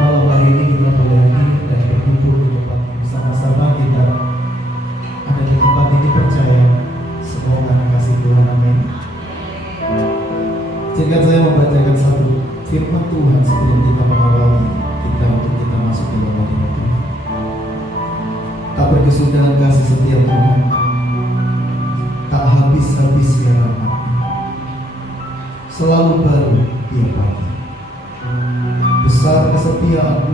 malam hari ini kita berlari dan berkumpul di tempat ini bersama-sama. Kita ada di tempat ini percaya semua karena kasih Tuhan, amin. Sehingga saya membacakan satu firman Tuhan sebelum kita mengawali kita untuk kita masuk ke dalam hadirat Tuhan. Tak berkesudahan kasih setia Tuhan, tak habis-habisnya rahmat, selalu baru tiap pagi. Besar kesetiaan-Mu,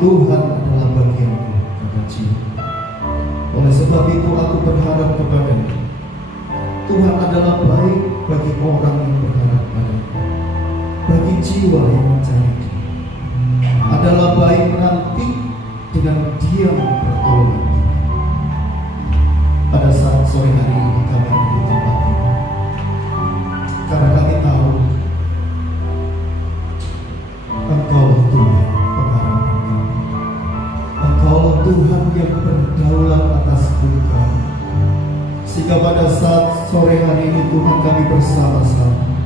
Tuhan adalah bagianku, kata jiwa. Oleh sebab itu aku berharap kepada-Mu. Tuhan adalah baik bagi orang yang berharap pada-Mu, bagi jiwa yang mencari Dia. Adalah baik menanti dengan diam pertolongan. Pada saat sore hari ini kami ada di tempat ini, karena kami tahu Engkaulah Tuhan pengharapan kami. Engkaulah Tuhan yang berdaulat atas hidup kami. Sehingga pada saat sore hari ini Tuhan kami bersama-sama,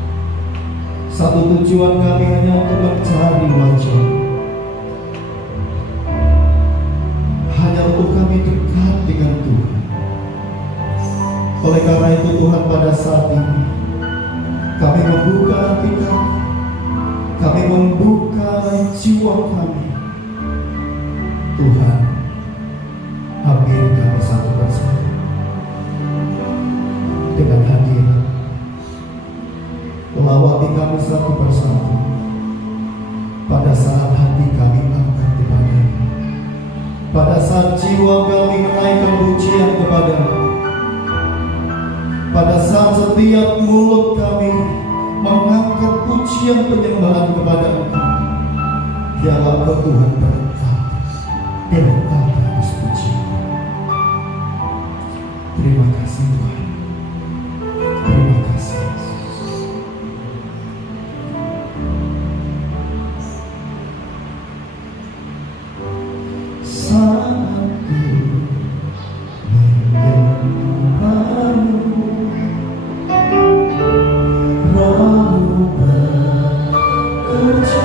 satu tujuan kami hanya untuk mencari wajah, hanya untuk kami dekat dengan Tuhan. Oleh karena itu Tuhan, pada saat ini kami membuka hati kami membuka jiwa kami. Tuhan, hampiri kami satu persatu dengan hadirat. Lawati kami satu persatu pada saat hati kami angkat kepada-Mu, pada saat jiwa kami menaikkan pujian kepada-Mu, pada saat setiap mulut kami mengangkat pujian penyembahan kepada Engkau. Biarlah Engkau Tuhan berkata harus pujian. Terima kasih Tuhan, terima kasih Yesus. Saat ku menyembah-Mu, Roh-Mu bekerja,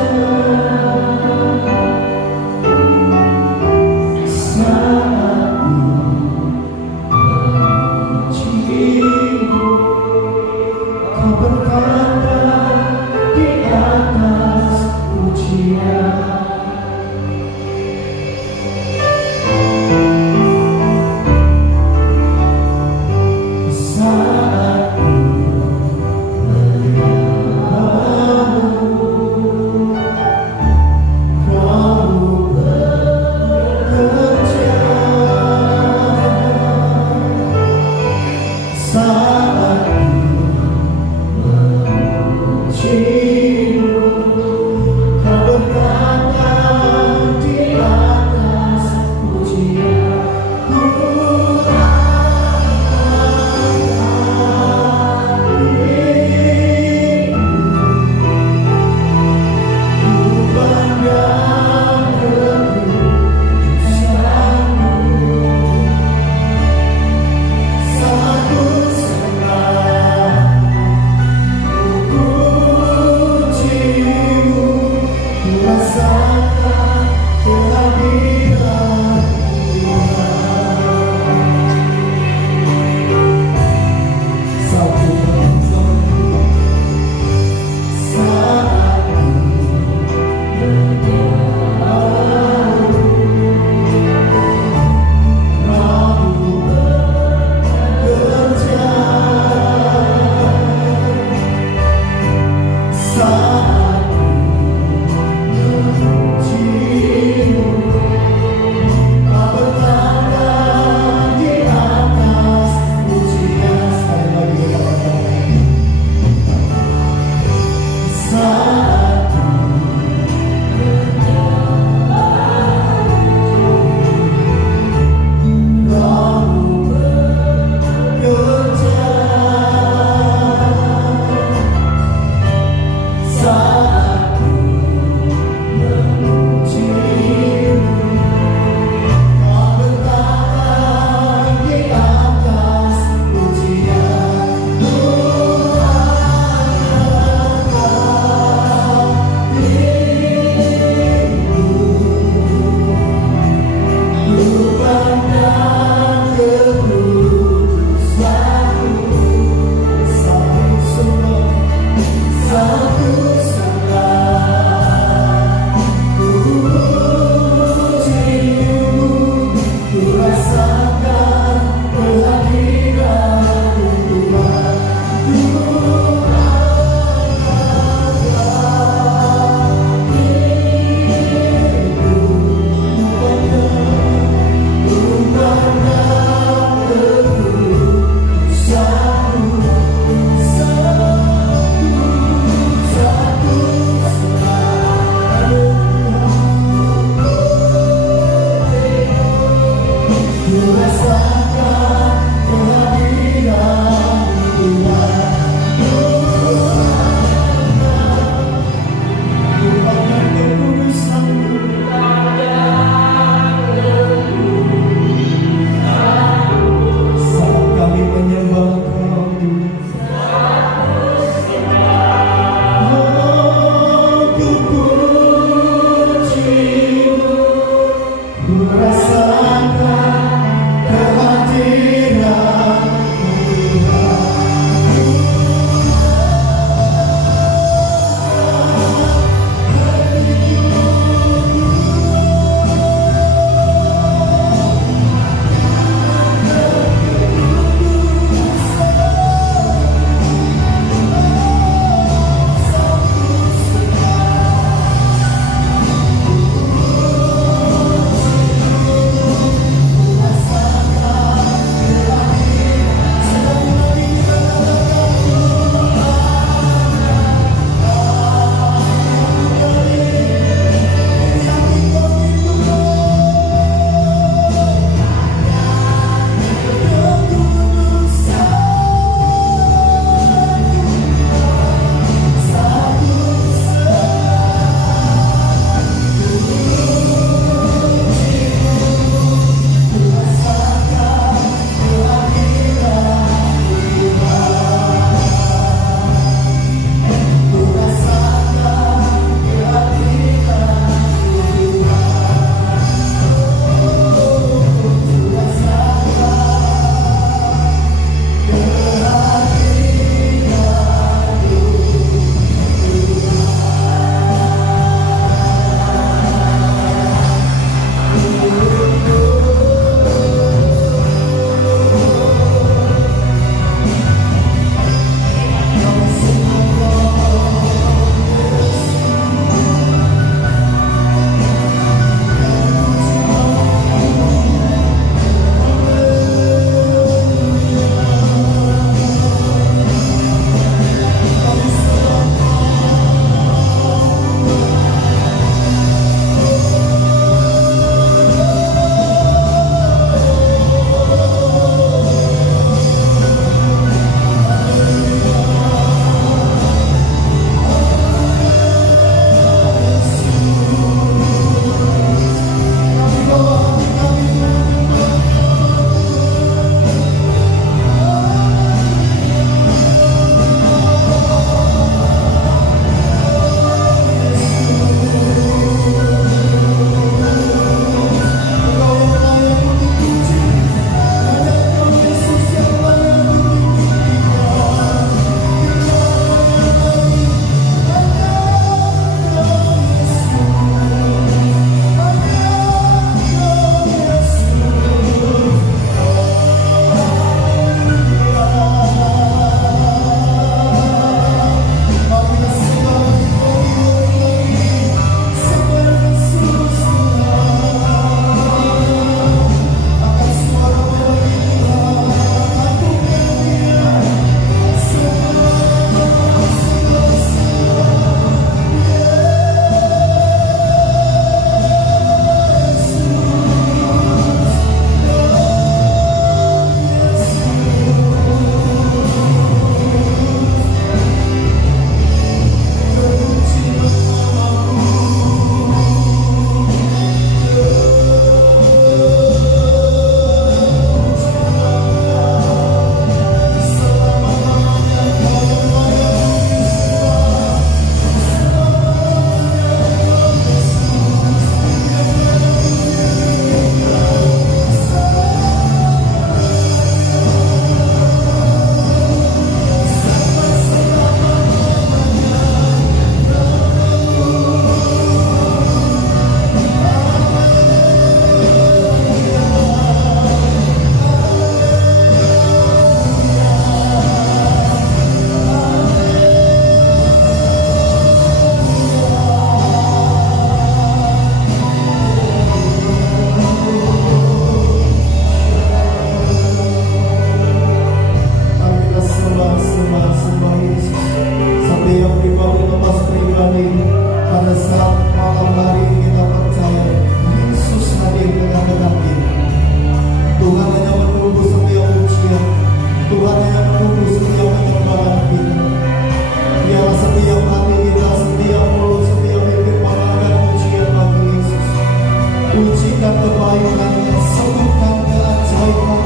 berikan kebaikan-Nya, sembuhkan keajaiban.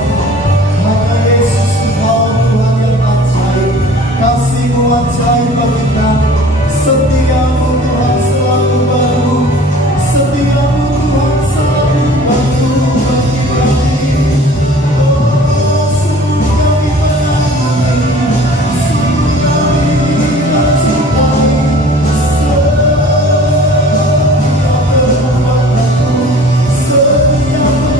Karena Yesus Engkau Tuhan yang ajaib, kasih-Mu ajaib bagi kami. Setiamu Tuhan selalu baru, setiamu Tuhan selalu baru bagi kami. Oh, sungguh kami menanggung, sungguh kami mencintai setiap perbuatanmu, setiap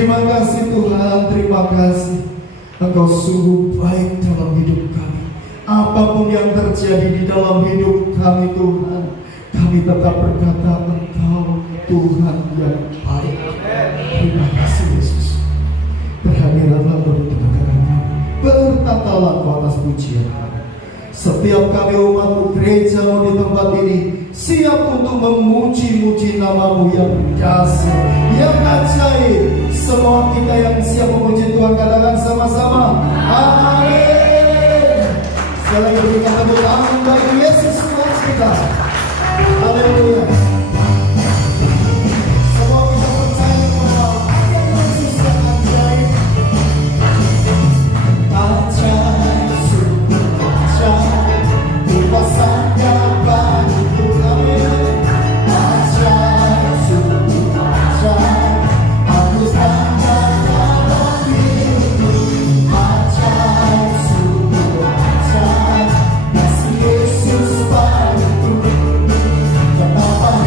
Terima kasih Tuhan, terima kasih. Engkau sungguh baik dalam hidup kami. Apapun yang terjadi di dalam hidup kami Tuhan, kami tetap berkata Engkau Tuhan yang baik. Terima kasih Yesus. Berhadiranlah di tengah-tengah kami. Bertatalah Kau atas pujian kami. Setiap kami umat gereja-Mu di tempat ini siap untuk memuji-muji nama-Mu yang dasar, yang ajaib. Semua kita yang siap memuji Tuhan katakan sama-sama amin. Sekali lagi berikan tepuk tangan bagi Yesus Tuhan kita. Haleluya. Semua kita percaya bahwa Yesus yang ajaib. Ajaib, sungguh ajaib, kuasanya bagi kami. Ajaib, sungguh ajaib, aku standar dalam hidupku. Ajaib, sungguh ajaib, kasih Yesus bagiku. Betapa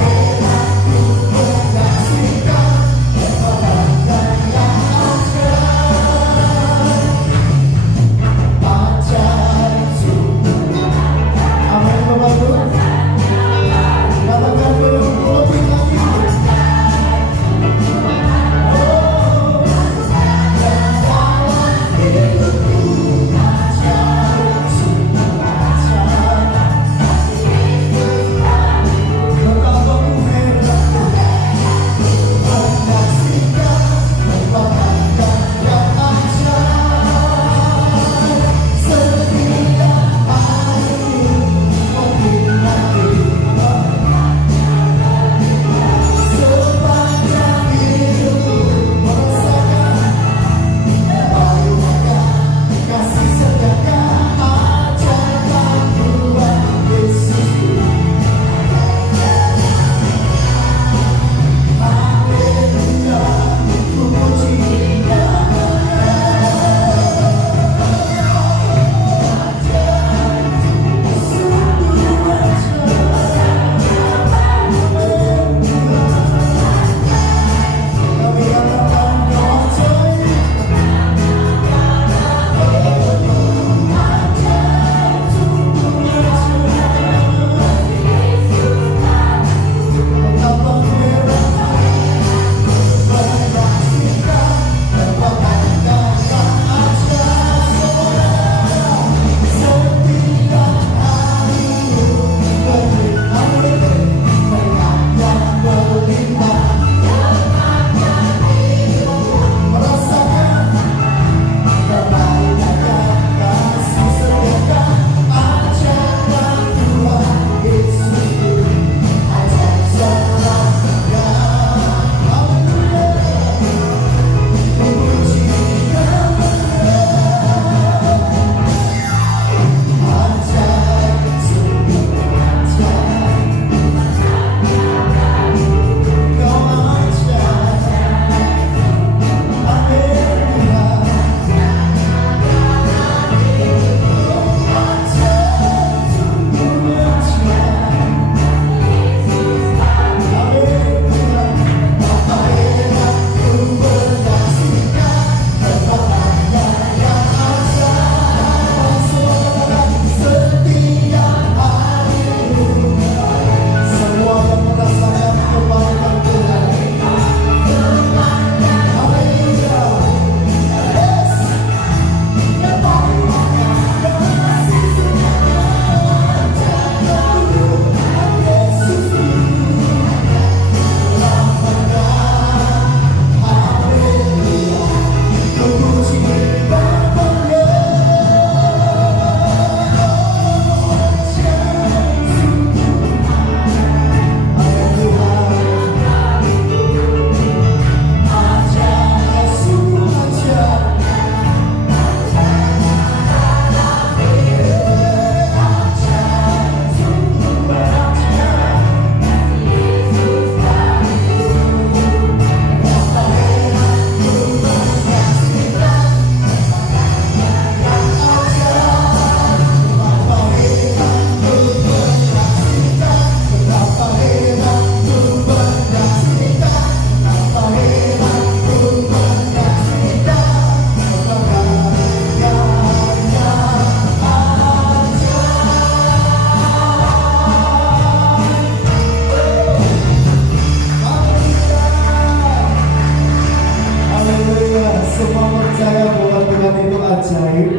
semua percaya bahwa Tuhan itu ajaib?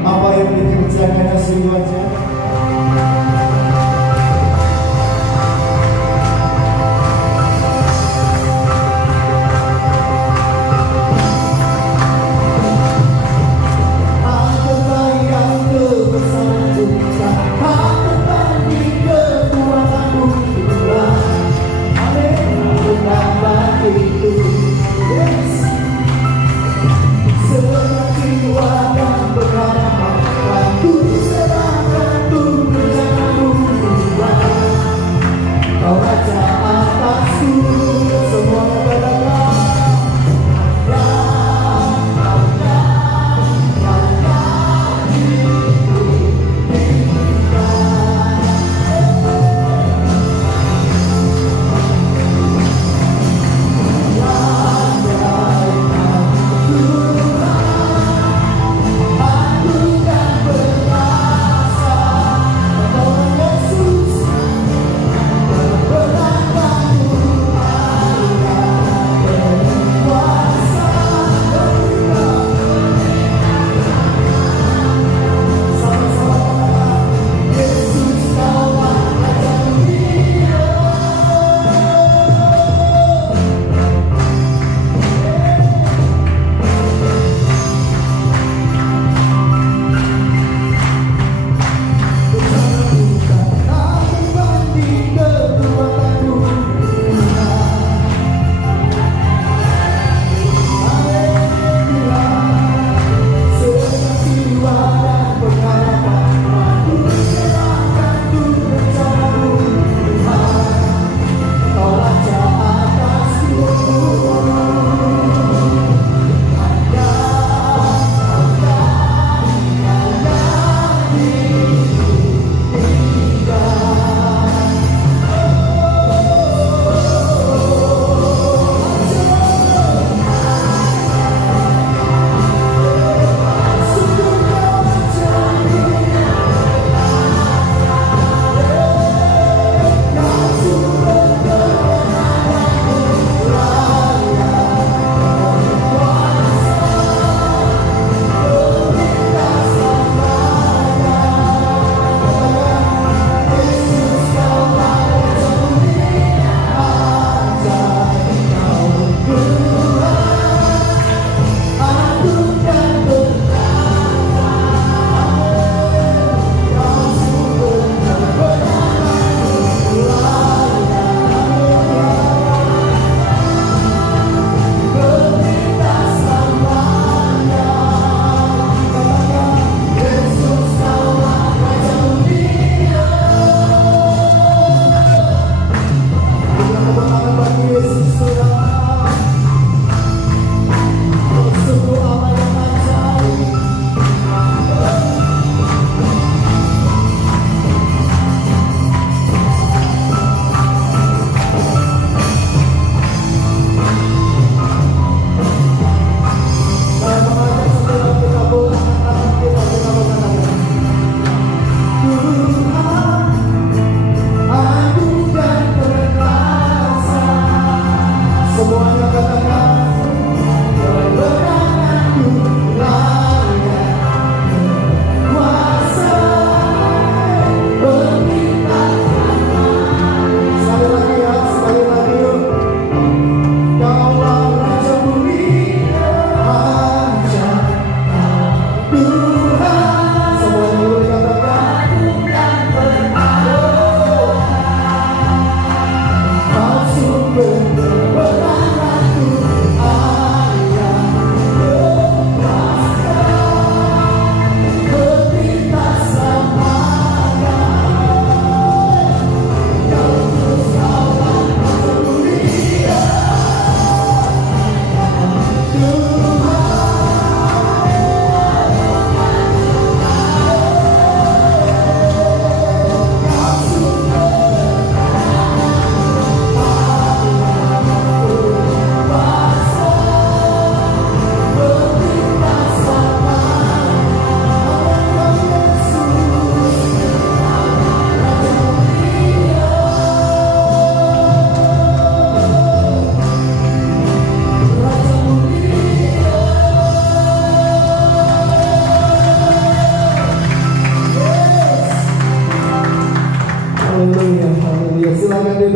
Apa yang dikerjakannya sungguh ajaib? Semakin kuat dan berharapan, aku serahkan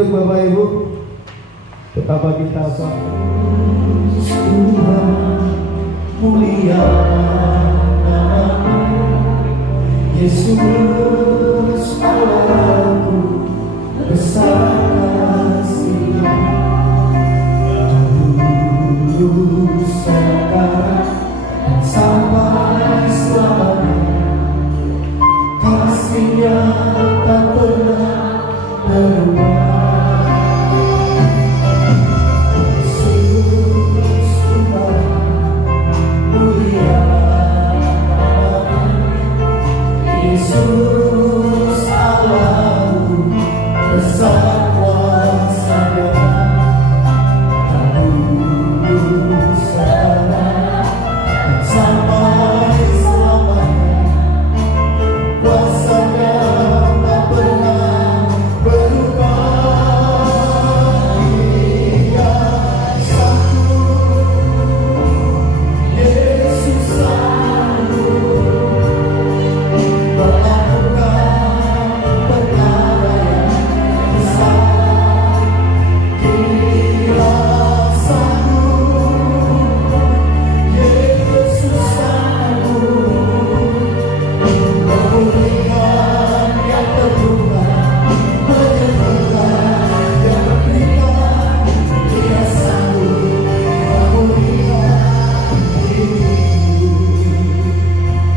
terus Bapak Ibu, betapa kita Tuhan mulia nama-Mu, Yesus Allahku besar kasih-Mu, dahulu sekarang dan sampai selamanya, kasih-Nya tak pernah berubah. Yesus Allahku besar kuasa-Nya, dahulu sekarang dan sampai selamanya, kuasa-Nya tak pernah berubah. Dia satu, Yesus satu,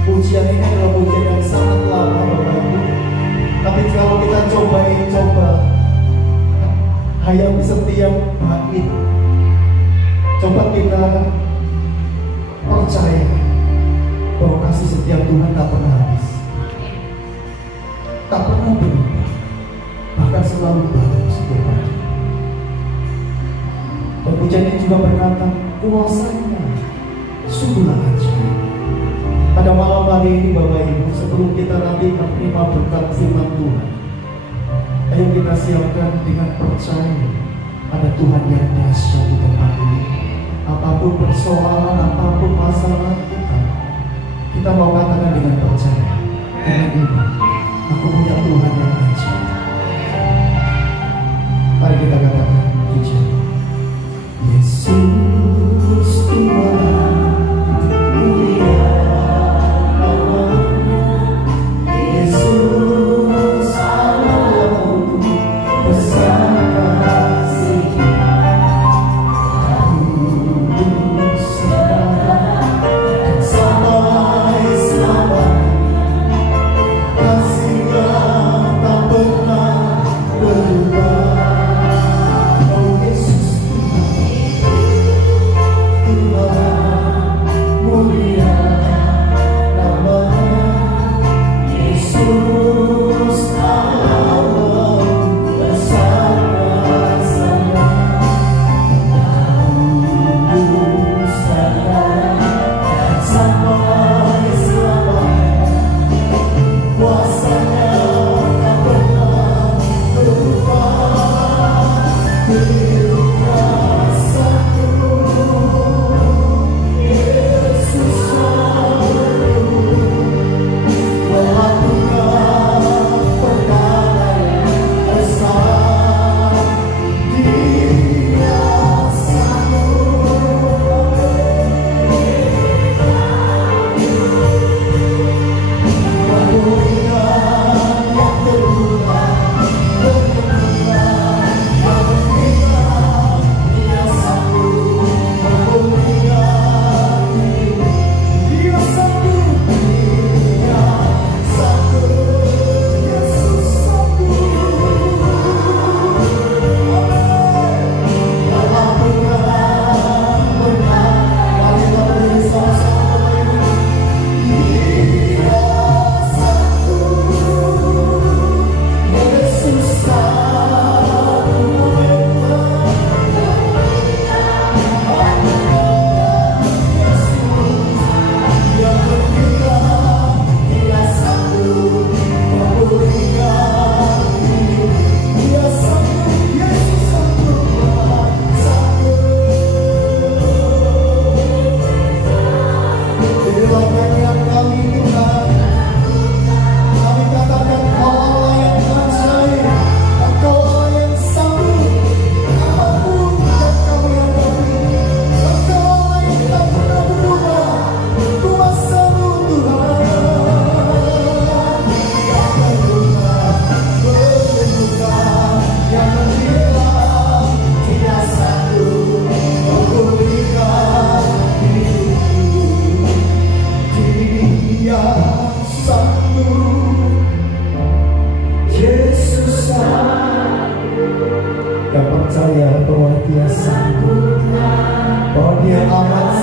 pujian ini adalah pujian yang sangat lama Bapak Ibu. Tapi kalau kita coba hayam setiap bait, coba kita percaya bahwa kasih setiap Tuhan tak pernah habis, tak pernah berubah, bahkan selalu baru setiap hari. Dan pujian ini juga berkata, kuasa-Nya sungguhlah ajaib. Pada malam hari ini Bapak Ibu, sebelum kita nanti menerima berkat firman Tuhan, ayo kita siapkan dengan percaya ada Tuhan yang dahsyat di tempat ini. Apapun persoalan, apapun masalah kita mau katakan dengan percaya, dengan iman, aku punya Tuhan yang ajaib. Mari kita katakan pujian. Yesus Tuhan mulia, Yesus Allahku besar kasih-Mu, dahulu sekarang dan sampai selamanya, kasih-Nya tak pernah berubah. Oh Yesus Tuhan mulia nama-Mu, Yesus Allah besar kuasa-Nya, dahulu sekarang dan sampai selamanya, kuasa-Nya tak pernah berubah. Dia satu,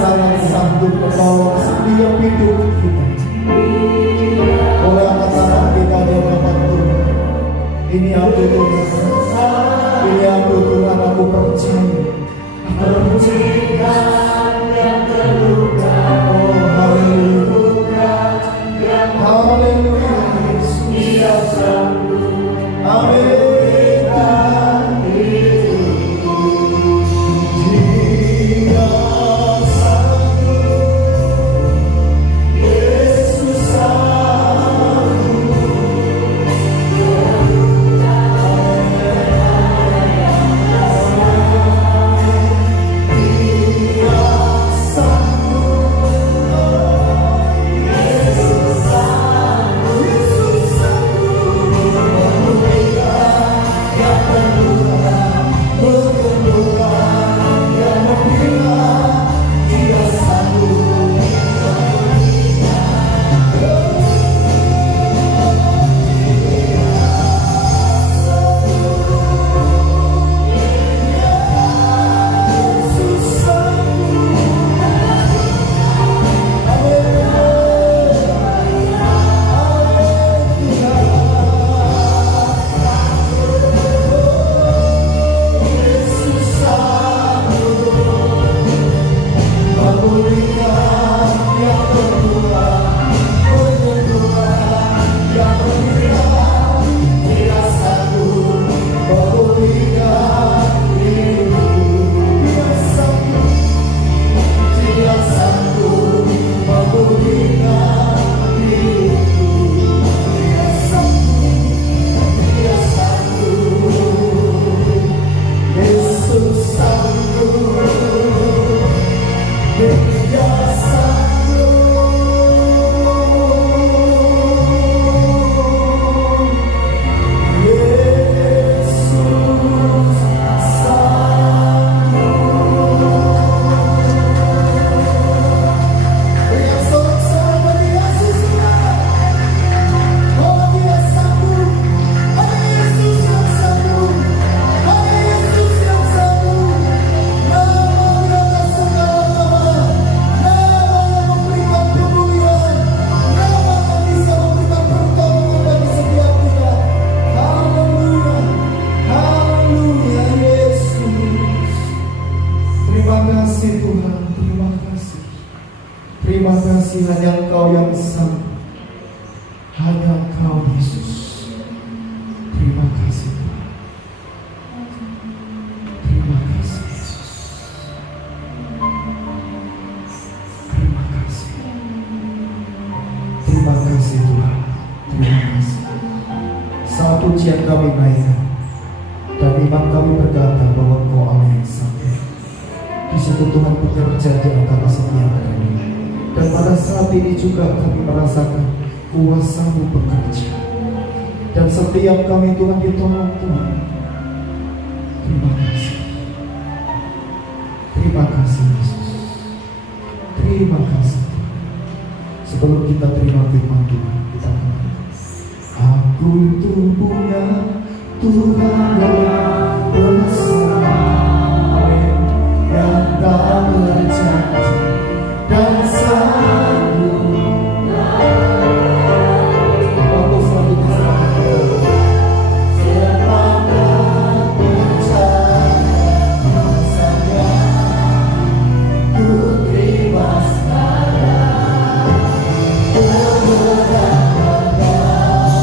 sangat sanggup menolong setiap hidup kita. Oleh angkat kita dia dapat Tuhan. Ini aku Tuhan, ini aku Tuhan, aku percaya. Percikan yang terluka, oh haleluya, haleluya, Dia sanggup, amin. Hanya Engkau yang sanggup, hanya Engkau Yesus. Terima kasih Tuhan. Terima kasih Yesus. Terima kasih. Terima kasih Tuhan. Terima kasih. Saat pujian kami naikkan dan iman kami berkata bahwa Engkau Allah yang sanggup. Di situ Tuhan bekerja di antara setiap kami. Dan pada saat ini juga kami merasakan kuasa-Mu bekerja. Dan setiap kami Tuhan ditolong Tuhan. Terima kasih. Terima kasih Yesus. Terima kasih Tuhan. Sebelum kita terima firman Tuhan, kita katakan, aku tubuhnya Tuhan yang bersama, yang tak berjanji dan selalu waktu selanjutnya sepanjang perjalanan saya ku terima sekarang kebenaran darimu.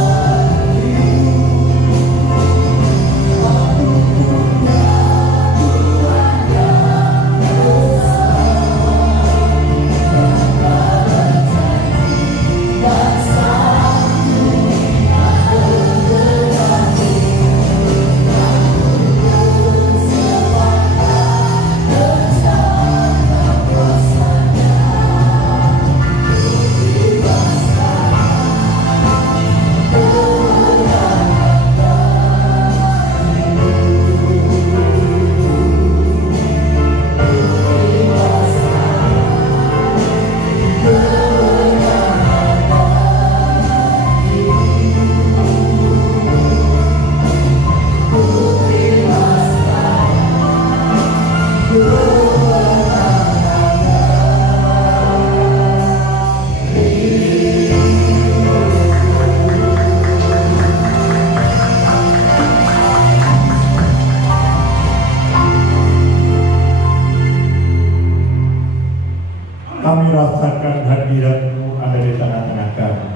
kami rasakan hadirat-Mu ada di tengah-tengah kami.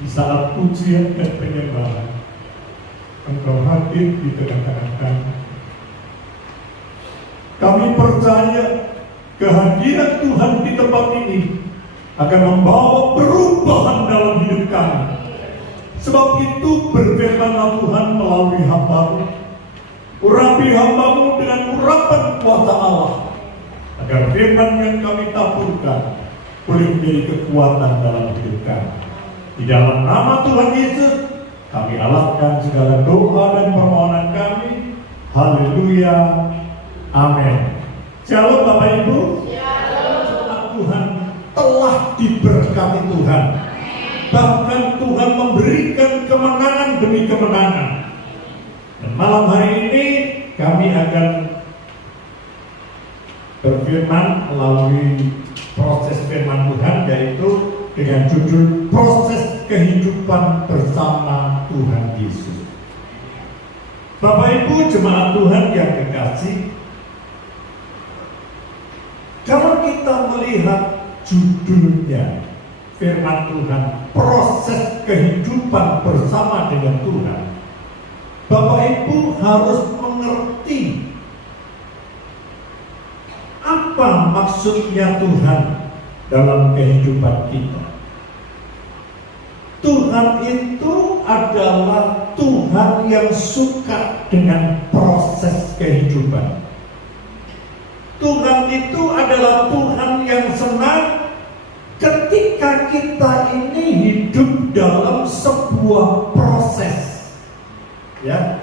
Di saat pujian dan penyembahan, Engkau hadir di tengah-tengah kami. Kami percaya kehadiran Tuhan di tempat ini akan membawa perubahan dalam hidup kami. Sebab itu berfirmanlah Tuhan melalui hamba-Mu, urapi hamba-Mu dengan urapan kuasa Allah, agar firman yang kami taburkan boleh menjadi kekuatan dalam hidup kami. Di dalam nama Tuhan Yesus, kami alaskan segala doa dan permohonan kami. Haleluya. Amin. Shalom Bapak Ibu. Jemaat Tuhan telah diberkati Tuhan. Bahkan Tuhan memberikan kemenangan demi kemenangan. Dan malam hari ini kami akan berfirman melalui proses firman Tuhan, yaitu dengan judul proses kehidupan bersama Tuhan Yesus. Bapak Ibu jemaat Tuhan yang kekasih, kalau kita melihat judulnya firman Tuhan, proses kehidupan bersama dengan Tuhan, Bapak Ibu harus mengerti apa maksudnya Tuhan dalam kehidupan kita. Tuhan itu adalah Tuhan yang suka dengan proses kehidupan. Tuhan itu adalah Tuhan yang senang ketika kita ini hidup dalam sebuah proses. Ya,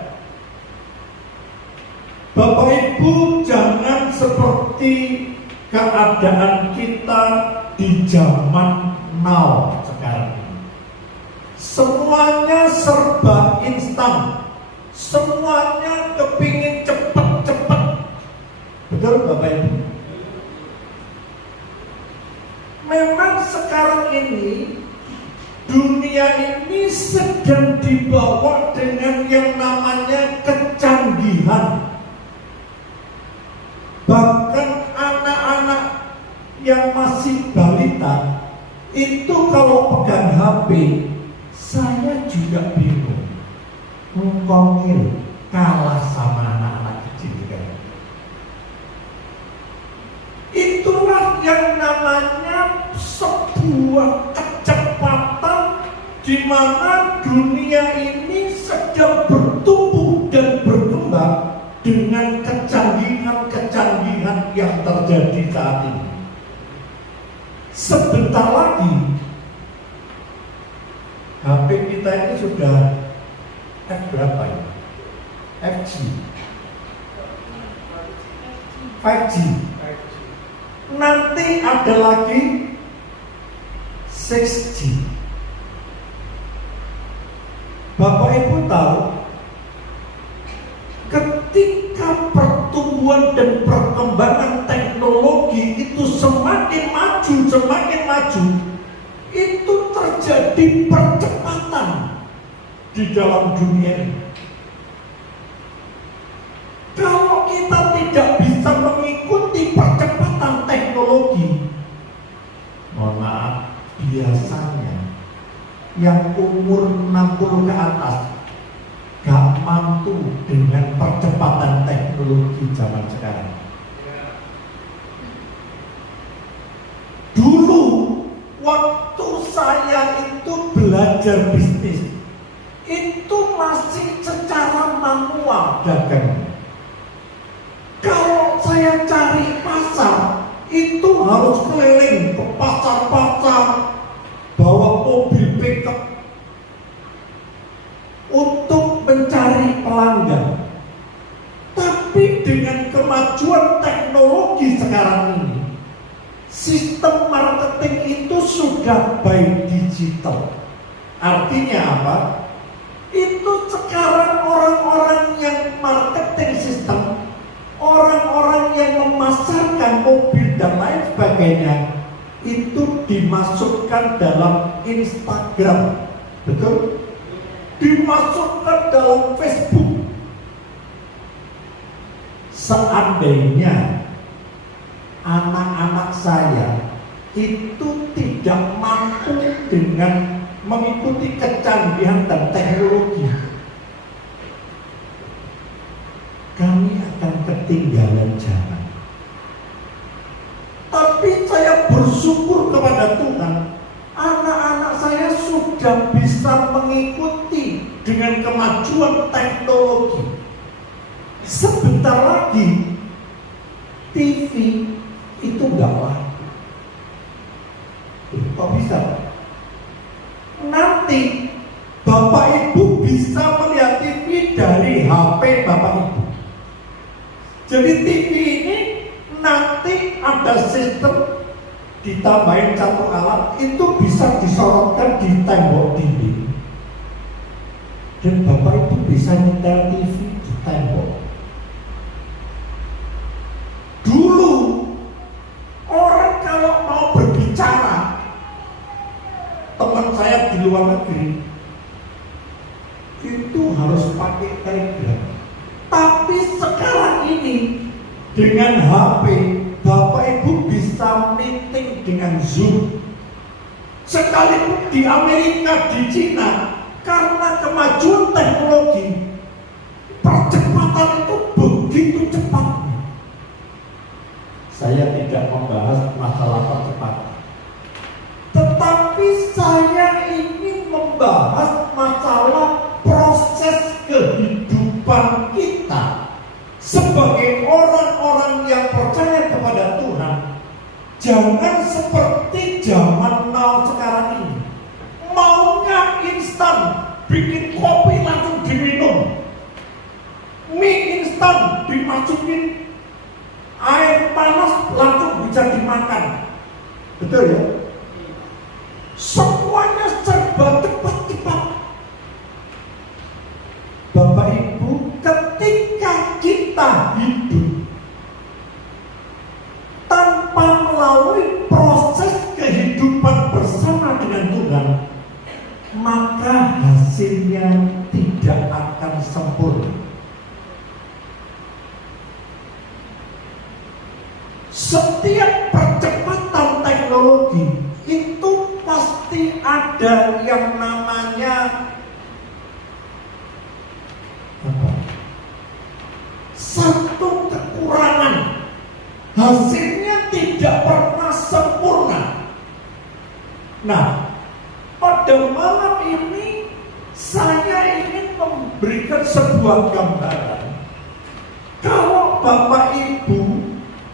Bapak Ibu jangan seperti keadaan kita di zaman now sekarang. Semuanya serba instan, semuanya kepingin cepat-cepat. Betul Bapak Ibu? Memang sekarang ini dunia ini sedang dibawa dengan yang namanya kecanggihan. Bahkan anak-anak yang masih balita itu kalau pegang HP, saya juga bingung. Ngomongin kalah sama anak-anak kecil kan. Itulah yang namanya sebuah kecepatan di mana dunia ini sedang bertumbuh dan berkembang dengan kecanggihan-kecanggihan yang terjadi saat ini. Sebentar lagi HP kita ini sudah F berapa ya? FG 5G. Nanti ada lagi 6G. Bapak Ibu tahu, ketika pertumbuhan dan perkembangan teknologi itu semakin maju, itu terjadi percepatan di dalam dunia ini. Kalau kita tidak bisa mengikuti percepatan teknologi, mohon maaf, biasanya yang umur 60 ke atas gak mampu dengan percepatan teknologi zaman sekarang. Dulu waktu saya itu belajar bisnis, itu masih secara manual dagang. Kalau saya cari pasar, itu harus keliling ke pasar-pasar, bawa mobil pickup untuk mencari pelanggan. Tapi dengan kemajuan teknologi sekarang ini, sistem marketing itu sudah by digital. Artinya apa? Itu sekarang orang-orang yang marketing sistem, orang-orang yang memasarkan mobil dan lain sebagainya, itu dimasukkan dalam Instagram, betul? Dimasukkan dalam Facebook. Seandainya anak-anak saya itu tidak mampu dengan mengikuti kecanggihan dan teknologi, kami akan ketinggalan zaman. Tapi saya bersyukur kepada Tuhan, anak-anak saya sudah bisa mengikuti dengan kemajuan teknologi. Sebentar lagi TV itu enggak laku. Kok bisa? Nanti Bapak Ibu bisa melihat TV dari HP Bapak Ibu. Jadi TV ini nanti ada sistem ditambahin satu alat, itu bisa disorotkan di tembok dinding. Dan Bapak Ibu bisa nyetel TV di tembok. Dulu orang kalau mau berbicara, teman saya di luar negeri itu harus pakai telegram. Tapi sekarang ini dengan HP Bapak Ibu bisa meeting dengan Zoom. Sekalipun di Amerika, di Cina, karena kemajuan teknologi, percepatan itu begitu cepat. Saya tidak membahas masalah percepatan, tetapi saya ingin membahas masalah proses kehidupan kita sebagai orang-orang yang percaya kepada Tuhan. Jangan seperti zaman now sekarang ini, maunya instan, bikin kopi langsung diminum, mie instan dimasukin air panas langsung bisa dimakan. Betul ya? Semuanya serba cepat-cepat. Bapak Ibu, ketika kita hidup tanpa melalui proses kehidupan bersama dengan Tuhan, maka hasilnya tidak akan sempurna. Setiap percepatan teknologi itu pasti ada yang namanya apa? Satu kekurangan. Hasilnya tidak pernah sempurna. Nah, pada malam ini saya ingin memberikan sebuah gambaran. Kalau Bapak Ibu,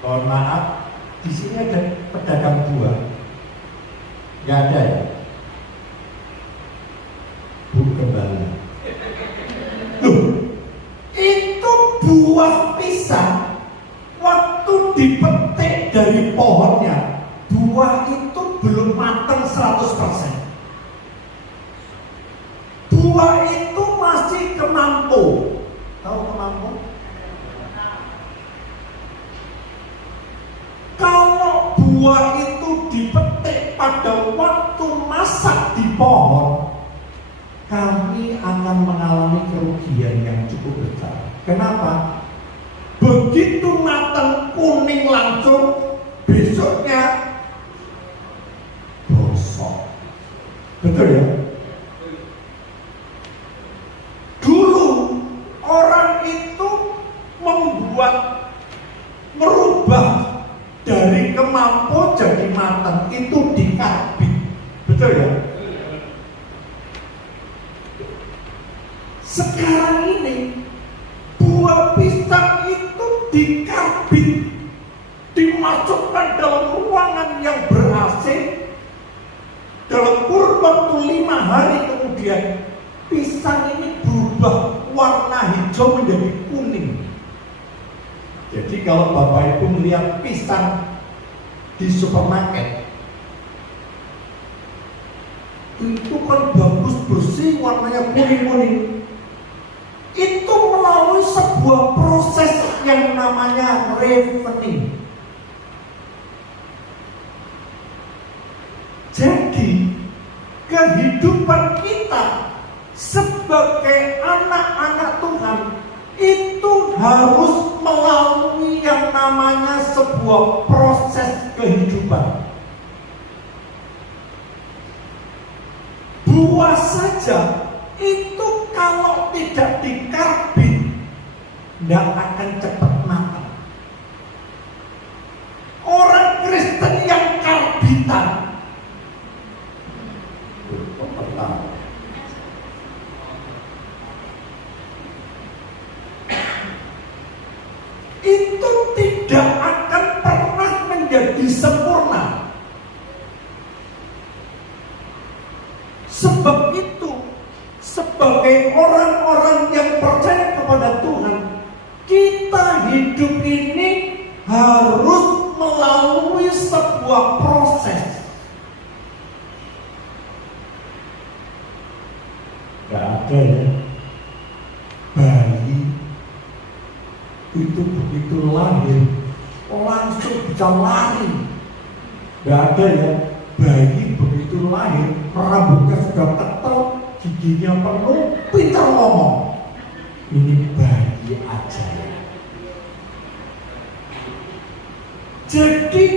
mohon maaf, di sini ada pedagang buah. Nggak ada ya? Bu Gembala. Loh, itu buah pisang waktu dipetik dari pohonnya, buah itu belum matang 100%. Buah itu masih kemampu. Tahu kemampu? Kalau buah itu dipetik pada waktu masak di pohon, kami akan mengalami kerugian yang cukup besar. Kenapa? Begitu matang kuning langsung, besoknya gosok. Betul ya? Dulu orang itu merubah dari kemampu jadi matang itu dikarbit. Betul ya? Sekarang ini buah pisang itu dikarbit, dimasukkan dalam ruangan yang ber-AC. Dalam kurun waktu 5 hari kemudian pisang ini berubah warna hijau menjadi kuning. Jadi kalau Bapak Ibu melihat pisang di supermarket, itu kan bagus bersih, warnanya kuning-kuning. Itu melalui sebuah proses yang namanya ripening. Jadi kehidupan kita sebagai anak-anak Tuhan itu harus melalui yang namanya sebuah proses kehidupan. Buah saja itu kalau tidak dikarbit tidak akan cepat matang. Orang Kristen yang karbitan itu tidak akan pernah menjadi sempurna. Sebab itu, sebagai orang-orang yang percaya kepada Tuhan, kita hidup ini harus melalui sebuah proses. Gak ada ya bayi itu begitu lahir langsung bisa lari. Gak ada ya bayi begitu lahir rambutnya sudah ketel, giginya penuh, pintar ngomong. Ini bayi aja ya. Jadi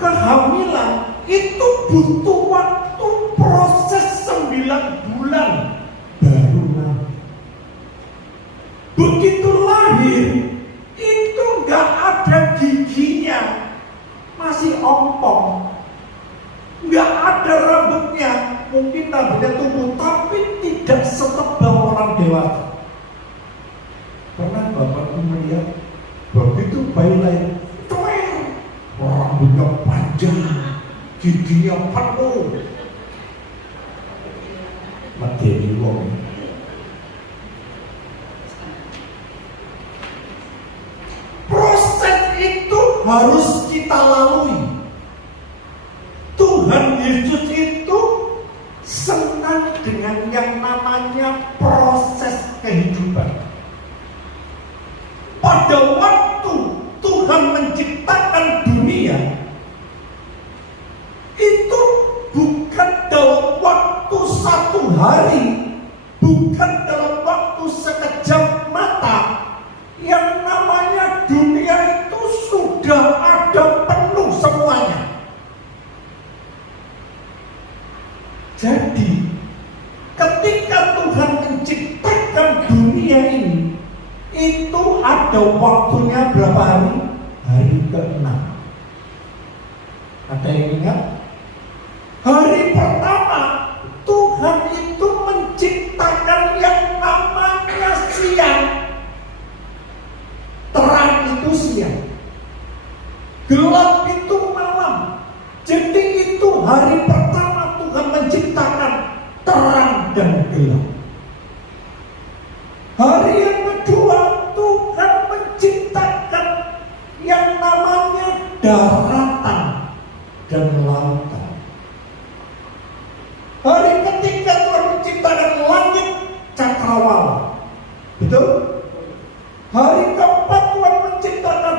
kehamilan itu butuh waktu proses 9 bulan baru lahir. Begitu lahir itu gak ada giginya, masih ompong, gak ada rambutnya, mungkin rambutnya tumbuh tapi tidak setebal orang dewasa. Pernah bapakku melihat begitu bayi lahir, rambutnya panjang, giginya penuh, materi wong. Proses itu harus kita lalui. Tuhan Yesus itu senang dengan yang namanya proses kehidupan. Pada waktu Tuhan menciptakan dunia, itu bukan dalam waktu 1 hari, bukan dalam waktu sekejap mata. Yang namanya dunia itu sudah ada penuh semuanya. Jadi ketika Tuhan menciptakan dunia ini, itu ada waktunya berapa hari? Hari ke-6. Ada yang ingat? Hari pertama Tuhan itu menciptakan yang namanya siang. Terang itu siang, gelap itu malam. Jadi itu hari pertama Tuhan menciptakan terang dan gelap. Hari yang kedua Tuhan menciptakan yang namanya daratan dan lautan. Hari ketiga Tuhan menciptakan langit cakrawala. Betul? Hari keempat Tuhan menciptakan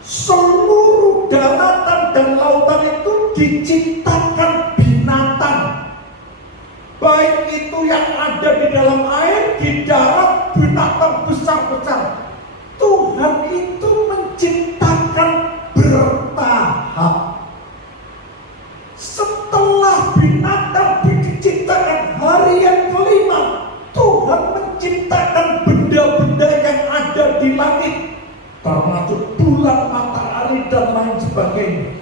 seluruh daratan dan lautan itu diciptakan binatang. Baik itu yang ada di dalam air, di darat, binatang besar-besar. Tuhan itu menciptakan bertahap. Setelah binatang diciptakan hari yang kelima, Tuhan menciptakan benda-benda yang ada di langit, termasuk bulan, matahari, dan lain sebagainya.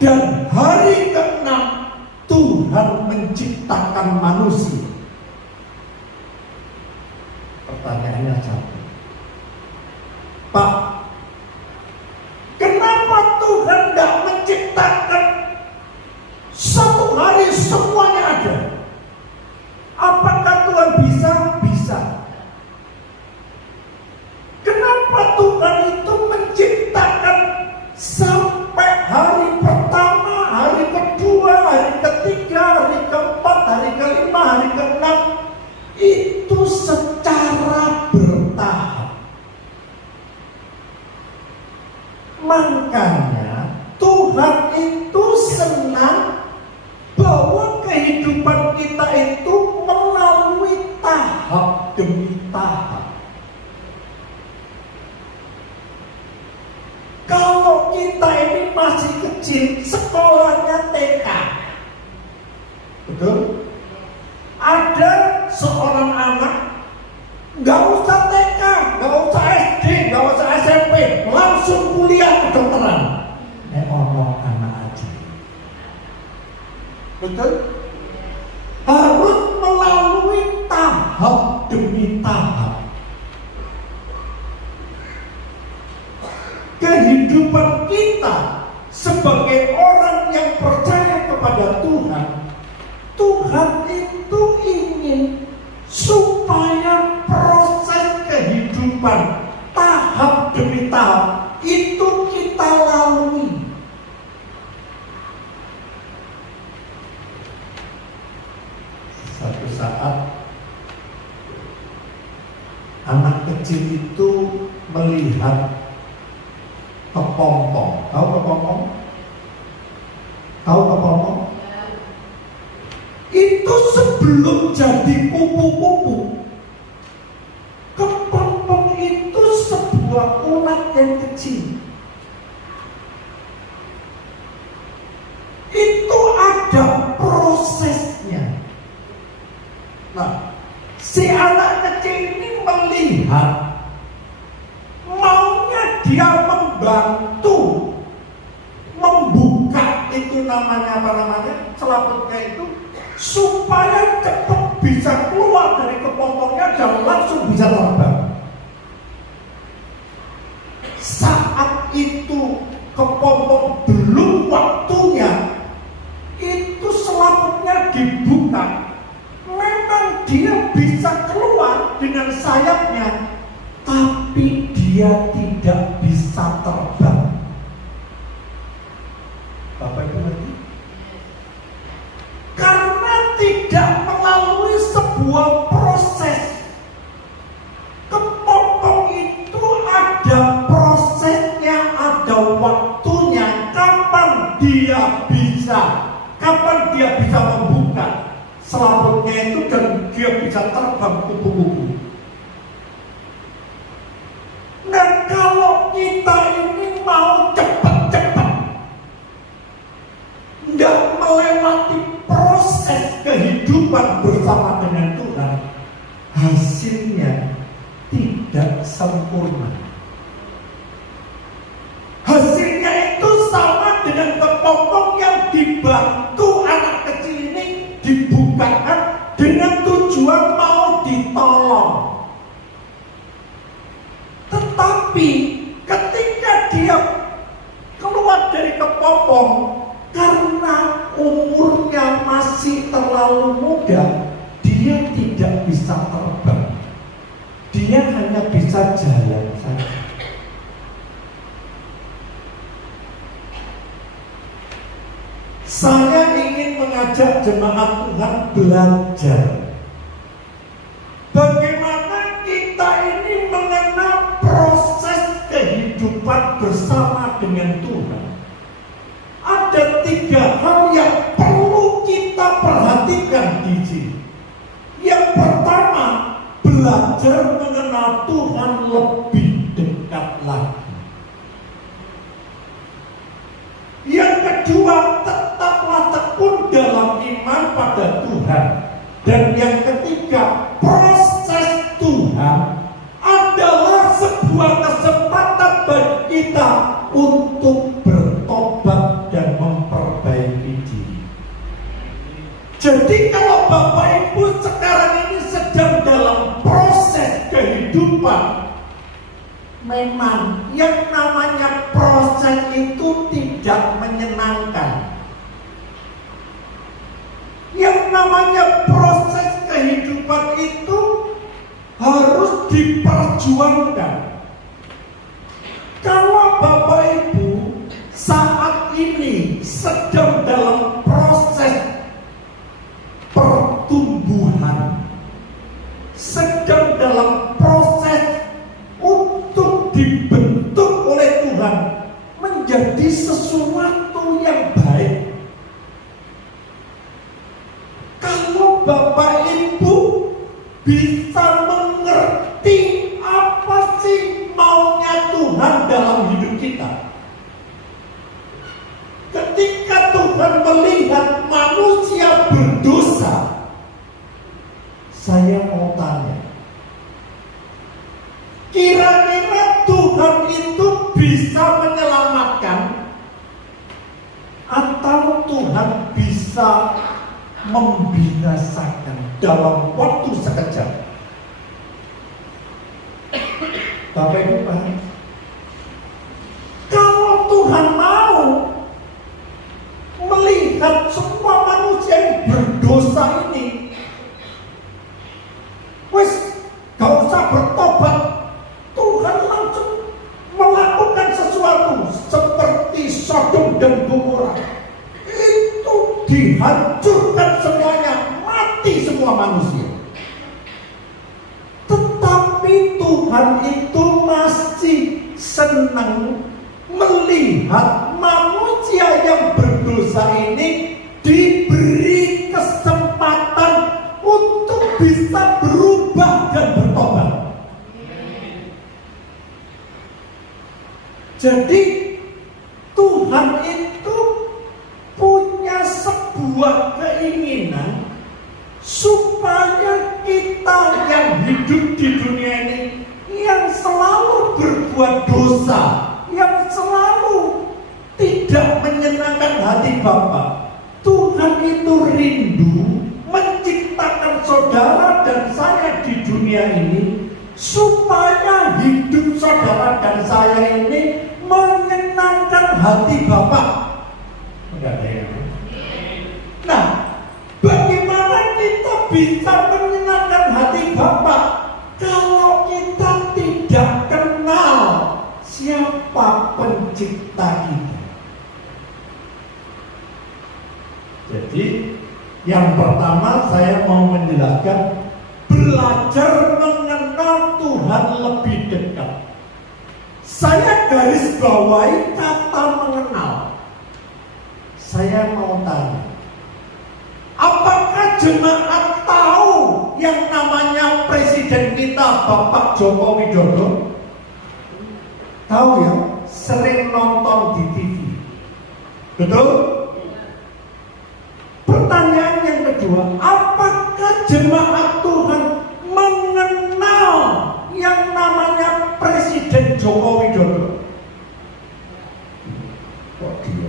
Dan hari ke-6 Tuhan menciptakan manusia. Pertanyaannya satu, Pak, kenapa Tuhan tidak menciptakan satu hari semuanya ada? Apakah Tuhan bisa? Bisa. Kenapa Tuhan itu menciptakan sampai hari pertama, hari kedua, hari ketiga, hari keempat, hari kelima, hari keenam? Itu secara bertahap. Makanya Tuhan itu senang bahwa kehidupan kita itu melalui tahap demi tahap. Kalau kita ini masih kecil, sekolahnya TK. Betul? Ada seorang anak, nggak usah TK, nggak usah SD, nggak usah SMP, langsung kuliah kedokteran. Ngomong anak aja. Betul? Harus melalui tahap demi tahap. Kehidupan kita sebagai orang yang percaya kepada Tuhan, Tuhan itu ingin supaya proses kehidupan tahap demi tahap itu kita lalui. Satu saat anak kecil itu melihat kepompong. Tahu kepompong? Tahu kepompong? Itu sebelum jadi kupu-kupu. Kepompong itu sebuah ulat yang kecil. Itu ada prosesnya. Nah, si anak kecil ini melihat, maunya dia membantu membuka itu namanya apa namanya, selaputnya itu, supaya cepat bisa keluar dari kepompongnya dan langsung bisa terbang. Saat itu kepompong belum waktunya, itu selaputnya dibuka. Memang dia bisa keluar dengan sayapnya, tapi dia tidak bisa terbang. Bapak Ibu ngerti? Karena tidak melalui sebuah proses. Kepompong itu ada prosesnya, ada waktunya, kapan dia bisa membuka selaputnya itu dan dia bisa terbang kupu-kupu. Nah, kalau kita ini mau cepat-cepat, nggak melewati proses kehidupan bersama dengan Tuhan, hasilnya tidak sempurna. Hasilnya itu sama dengan kepompong yang dibantu anak kecil ini dibukakan dengan tujuan mau ditolong. Tetapi ketika dia keluar dari kepompong, karena umurnya masih terlalu muda, dia tidak bisa terbang. Dia hanya bisa jalan saja. Saya ingin mengajak jemaat Tuhan belajar bagaimana kita ini mengenal proses kehidupan bersama dengan Tuhan. Ada 3 hal yang perlu kita perhatikan di sini. Yang pertama, belajar mengenal Tuhan lebih dekat lagi. Yang kedua, tetaplah tekun dalam iman pada Tuhan. Dan yang ketiga, proses Tuhan adalah sebuah kesempatan bagi kita untuk bertobat dan memperbaiki diri. Jadi kalau Bapak Ibu sekarang ini sedang dalam proses kehidupan, memang yang namanya proses itu tidak menyenangkan. Yang namanya proses kehidupan itu harus diperjuangkan. Kalau Bapak Ibu saat ini sedang dalam proses pertumbuhan, sedang dalam proses untuk dibentuk oleh Tuhan menjadi sesuatu yang baik. Kalau Bapak Ibu bisa mengerti apa sih maunya Tuhan dalam hidup kita, Tuhan melihat manusia berdosa, saya mau tanya, kira-kira Tuhan itu bisa menyelamatkan atau Tuhan bisa membinasakan dalam waktu sekejap? Bapak Ibu paham? Kalau Tuhan mau melihat semua manusia yang berdosa ini, wes gak usah bertobat, Tuhan langsung melakukan sesuatu seperti Sodom dan Gomora. Itu dihancurkan semuanya, mati semua manusia. Tetapi Tuhan itu masih senang melihat manusia yang berdosa ini diberi kesempatan untuk bisa berubah dan bertobat. Jadi Tuhan itu punya sebuah keinginan supaya kita yang hidup di dunia ini, yang selalu berbuat dosa, yang selalu tidak menyenangkan hati Bapa, Tuhan itu rindu menciptakan saudara dan saya di dunia ini supaya hidup saudara dan saya ini menyenangkan hati Bapa. Nah, bagaimana kita bisa menyenangkan hati Bapa kalau kita tidak kenal siapa pencipta kita? Jadi yang pertama saya mau menjelaskan, belajar mengenal Tuhan lebih dekat. Saya garis bawahi kata mengenal. Saya mau tanya, apakah jemaat tahu yang namanya presiden kita Bapak Joko Widodo? Tahu ya, sering nonton di TV. Betul? Pertanyaan yang kedua, apakah jemaat Tuhan mengenal yang namanya Presiden Joko Widodo? Kok dia?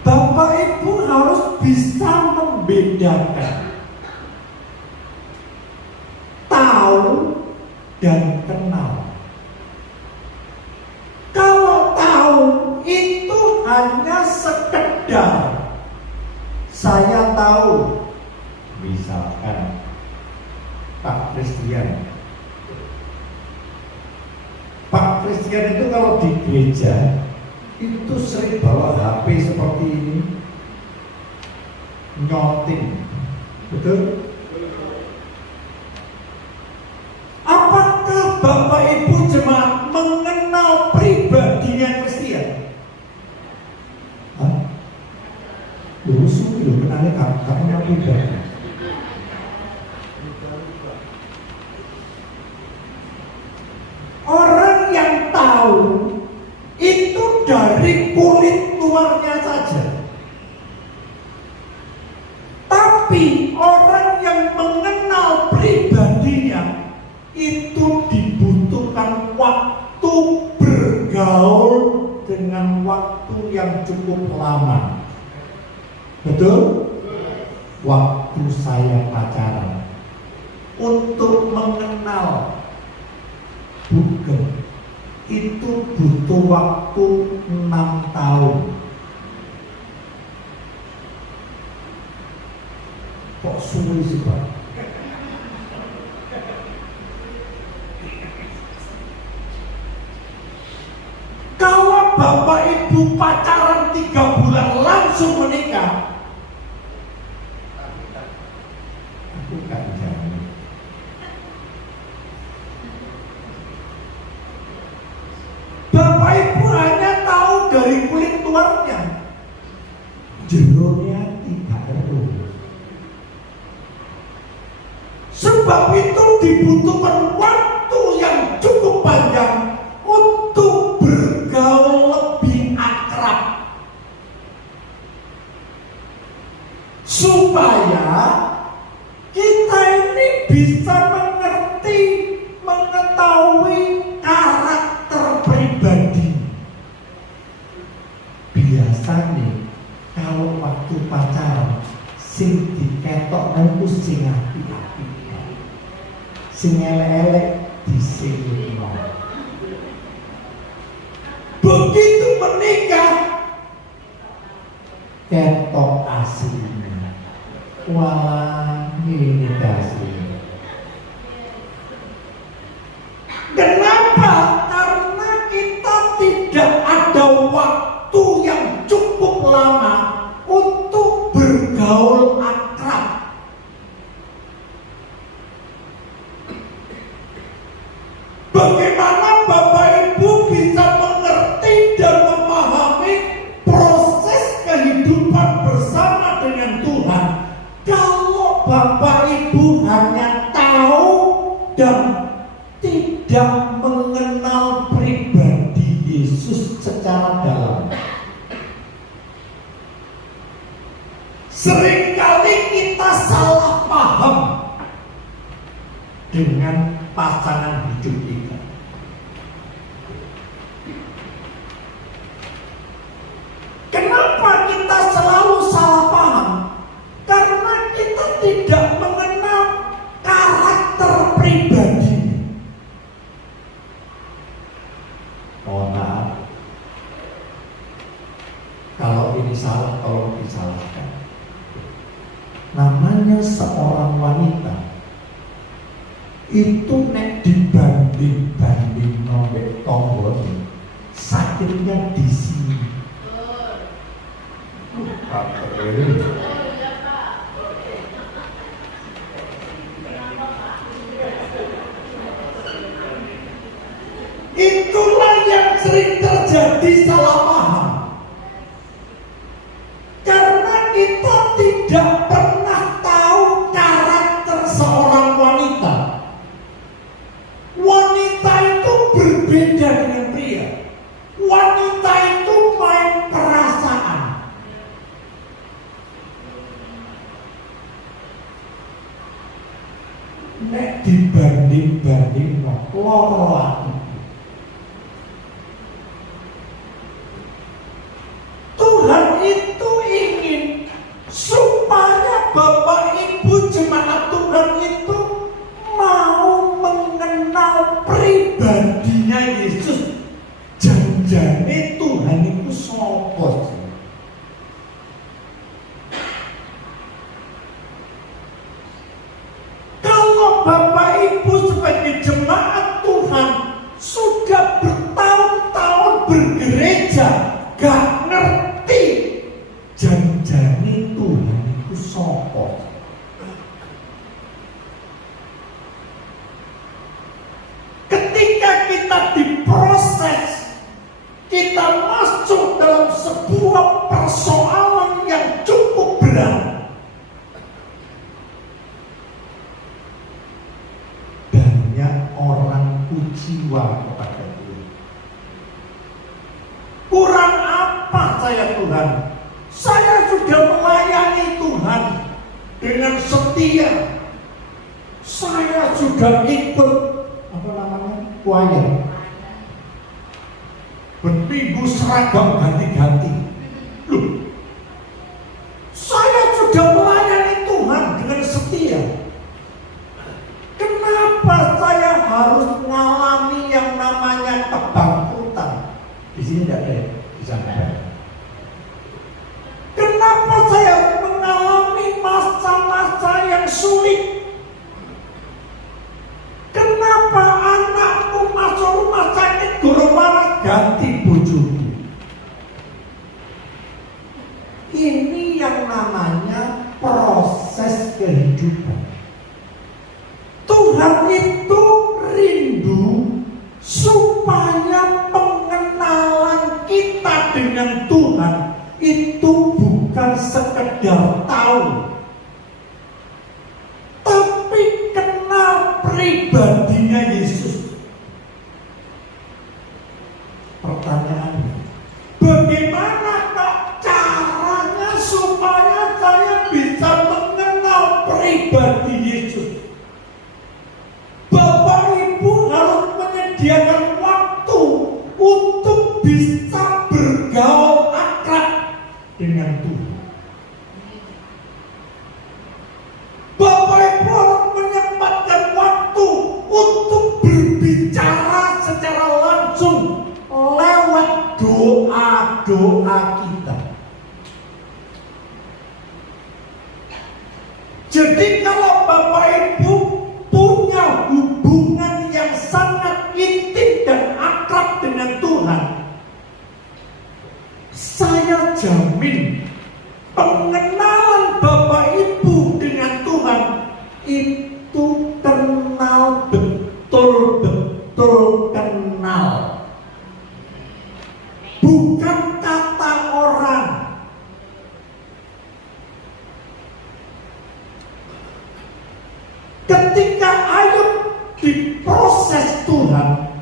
Bapak Ibu harus bisa membedakan tahu dan kenal. Kalau tahu itu hanya sekedar saya tahu, misalkan Pak Christian. Pak Christian itu kalau di gereja itu sering bawa HP seperti ini, nyonting, betul? Apakah Bapak Ibu jemaat mengenal pribadinya Christian? Hah? Sulit loh kenalnya kamu pribadi. Orang yang tahu itu dari kulit luarnya saja. Tapi orang yang mengenal pribadinya itu dibutuhkan waktu bergaul dengan waktu yang cukup lama. Betul? Waktu saya pacaran untuk mengenal Bugeng itu butuh waktu 6 tahun. Kok sulit sih Pak? Kalau Bapak Ibu pacaran 3 bulan langsung menikah, aku gak jamin. Bapak Ibu hanya tahu dari kulit luarnya, jeronya tidak perlu. Sebab itu dibutuhkan waktu yang bisa mengerti, mengetahui karakter pribadi. Biasanya kalau waktu pacaran sing diketok niku sing apik-apik, sing elek-elek disingkirno. Begitu menikah ketok aslinya, walah ini aslinya. Kenapa? Karena kita tidak ada waktu yang cukup lama untuk bergaul akrab. Bagaimana Bapak Ibu bisa mengerti dan memahami proses kehidupan bersama dengan Tuhan kalau Bapak Ibu hanya tahu dan tidak mengenal pribadi Yesus secara dalam? Seringkali kita salah paham dengan pasangan hidup kita. Kenapa kita selalu salah paham? Karena kita tidak mengenal karakter pribadi. Mohon maaf, kalau ini salah, tolong disalahkan. Namanya seorang wanita itu nek dibanding nombek tombol, sakitnya di sini. Itulah yang sering terjadi salah paham. Karena kita tidak pernah tahu karakter seorang wanita. Wanita itu berbeda dengan pria. Wanita itu main perasaan. Nek dibanding loro aku. Tuhan itu ingin supaya Bapak Ibu jemaat Tuhan itu mau mengenal pribadinya Yesus. Janjane Tuhan itu sapa sih? Kalau Bapak Ibu sebagai jemaat Tuhan sudah bertahun-tahun bergereja, gak ngerti janjane Tuhan itu sapa. Ketika kita diproses, kita masuk dalam sebuah persoalan yang cukup berat. Banyak orang kuciwa kepada Tuhan. Kurang apa saya Tuhan? Saya sudah melayani Tuhan dengan setia. Saya sudah ikut choir. Berminggu seragam ganti-ganti. Loh, saya sudah melayani Tuhan dengan setia. Kenapa saya harus mengalami yang namanya kebangkrutan? Di sini tidak ada di sana. Kenapa saya mengalami masa-masa yang sulit? Kenapa anakku masuk rumah sakit guru malah ganti bojoku? Ini yang namanya proses kehidupan. Tuhan itu rindu supaya pengenalan kita dengan Tuhan itu bukan sekedar tahu, tapi kenal pribadinya Yesus. Pertanyaannya, bagaimana Kak caranya supaya saya bisa mengenal pribadi Yesus? diproses Tuhan,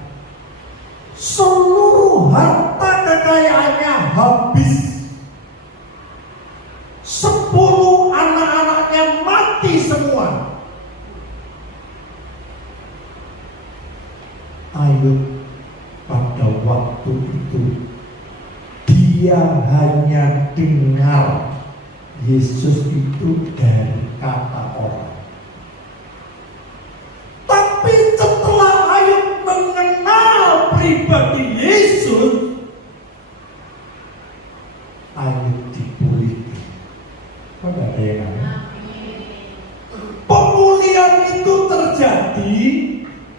seluruh harta kekayaannya habis. 10 anak-anaknya mati semua. Ayub pada waktu itu dia hanya dengar Yesus itu dari kata orang. Tapi setelah Ayub mengenal pribadi Yesus, Ayub dipulihkan. Kok gak ada yang aneh? Pemulihan itu terjadi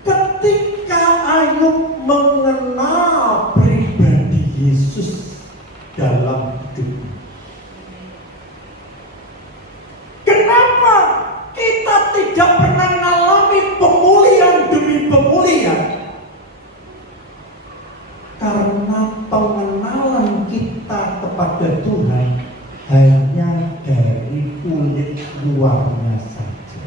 ketika Ayub mengenal pribadi Yesus dalam hidupnya. Kenapa kita tidak pernah mengalami pemulihan demi pemulihan? Karena pengenalan kita kepada Tuhan hanya dari kulit luarnya saja.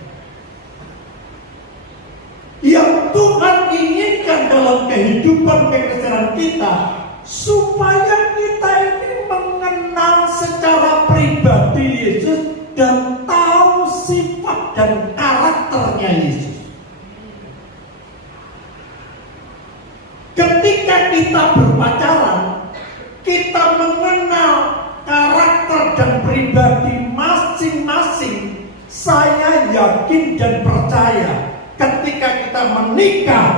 Yang Tuhan inginkan dalam kehidupan kekristenan kita, supaya kita ini mengenal secara pribadi Yesus dan tahu sifat dan karakternya Yesus. Ketika kita berpacaran, kita mengenal karakter dan pribadi masing-masing. Saya yakin dan percaya ketika kita menikah,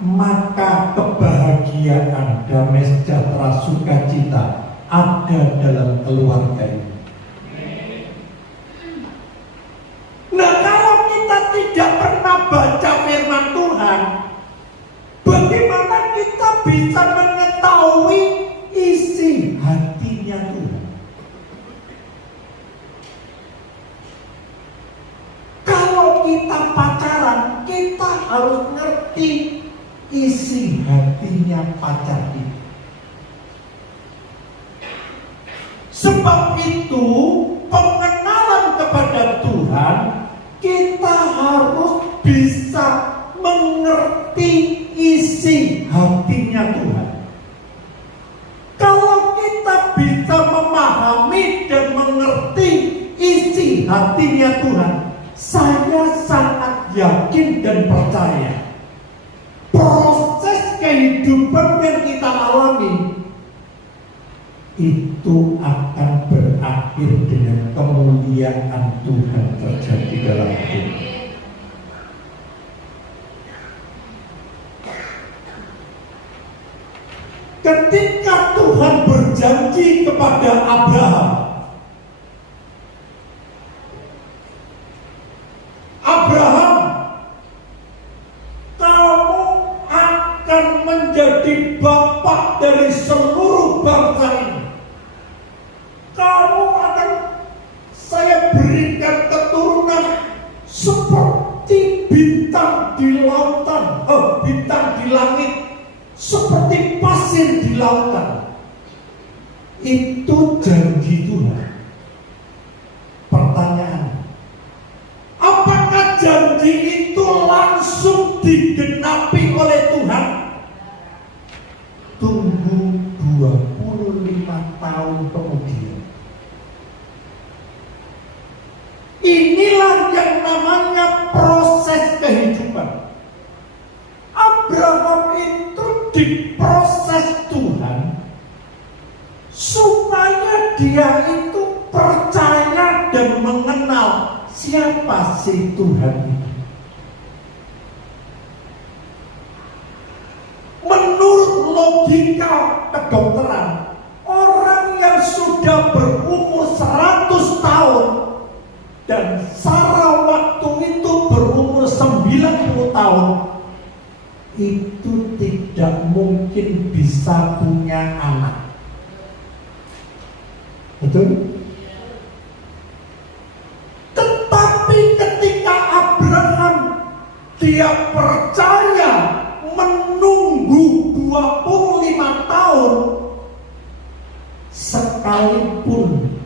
maka kebahagiaan, damai sejahtera, sukacita ada dalam keluarga ini. Nah, kalau kita tidak pernah baca firman Tuhan, bagaimana kita bisa mengetahui isi hatinya Tuhan? Kalau kita pacaran, kita harus ngerti isi hatinya pacar kita. Sebab itu, pengenalan kepada Tuhan, kita harus bisa mengerti isi hatinya Tuhan. Kalau kita bisa memahami dan mengerti isi hatinya Tuhan, saya sangat yakin dan percaya proses kehidupan yang kita alami itu akan berakhir dengan kemuliaan Tuhan terjadi dalam hidup. Ketika Tuhan berjanji kepada Abraham, Abraham, kamu akan menjadi bapak dari seluruh bangsa ini. Kamu akan saya berikan keturunan seperti bintang di lautan, bintang di langit, seperti pasir di lautan. Itu janji Tuhan. Pertanyaan, apakah janji itu langsung digenapi oleh Tuhan? Tunggu 25 tahun kemudian. Inilah yang namanya proses kehidupan. Abraham itu diproses Tuhan supaya dia itu percaya dan mengenal siapa si Tuhan itu. Menurut logika kedokteran, orang yang sudah berumur 100 tahun dan Sarah waktu itu berumur 90 tahun, itu tidak mungkin bisa punya anak. Betul? Tetapi ketika Abraham dia percaya menunggu 25 tahun, sekalipun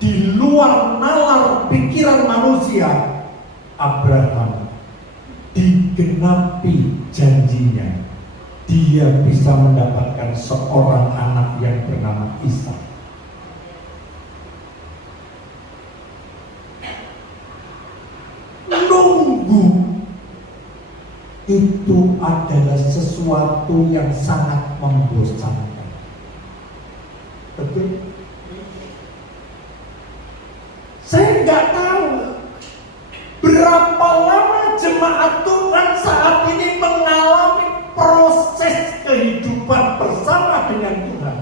di luar nalar pikiran manusia, Abraham digenapi janjinya, dia bisa mendapatkan seorang anak yang bernama Ishak. Nunggu itu adalah sesuatu yang sangat membosankan. Betul? Saya nggak tahu berapa lama jemaat Tuhan saat ini mengalami proses kehidupan bersama dengan Tuhan.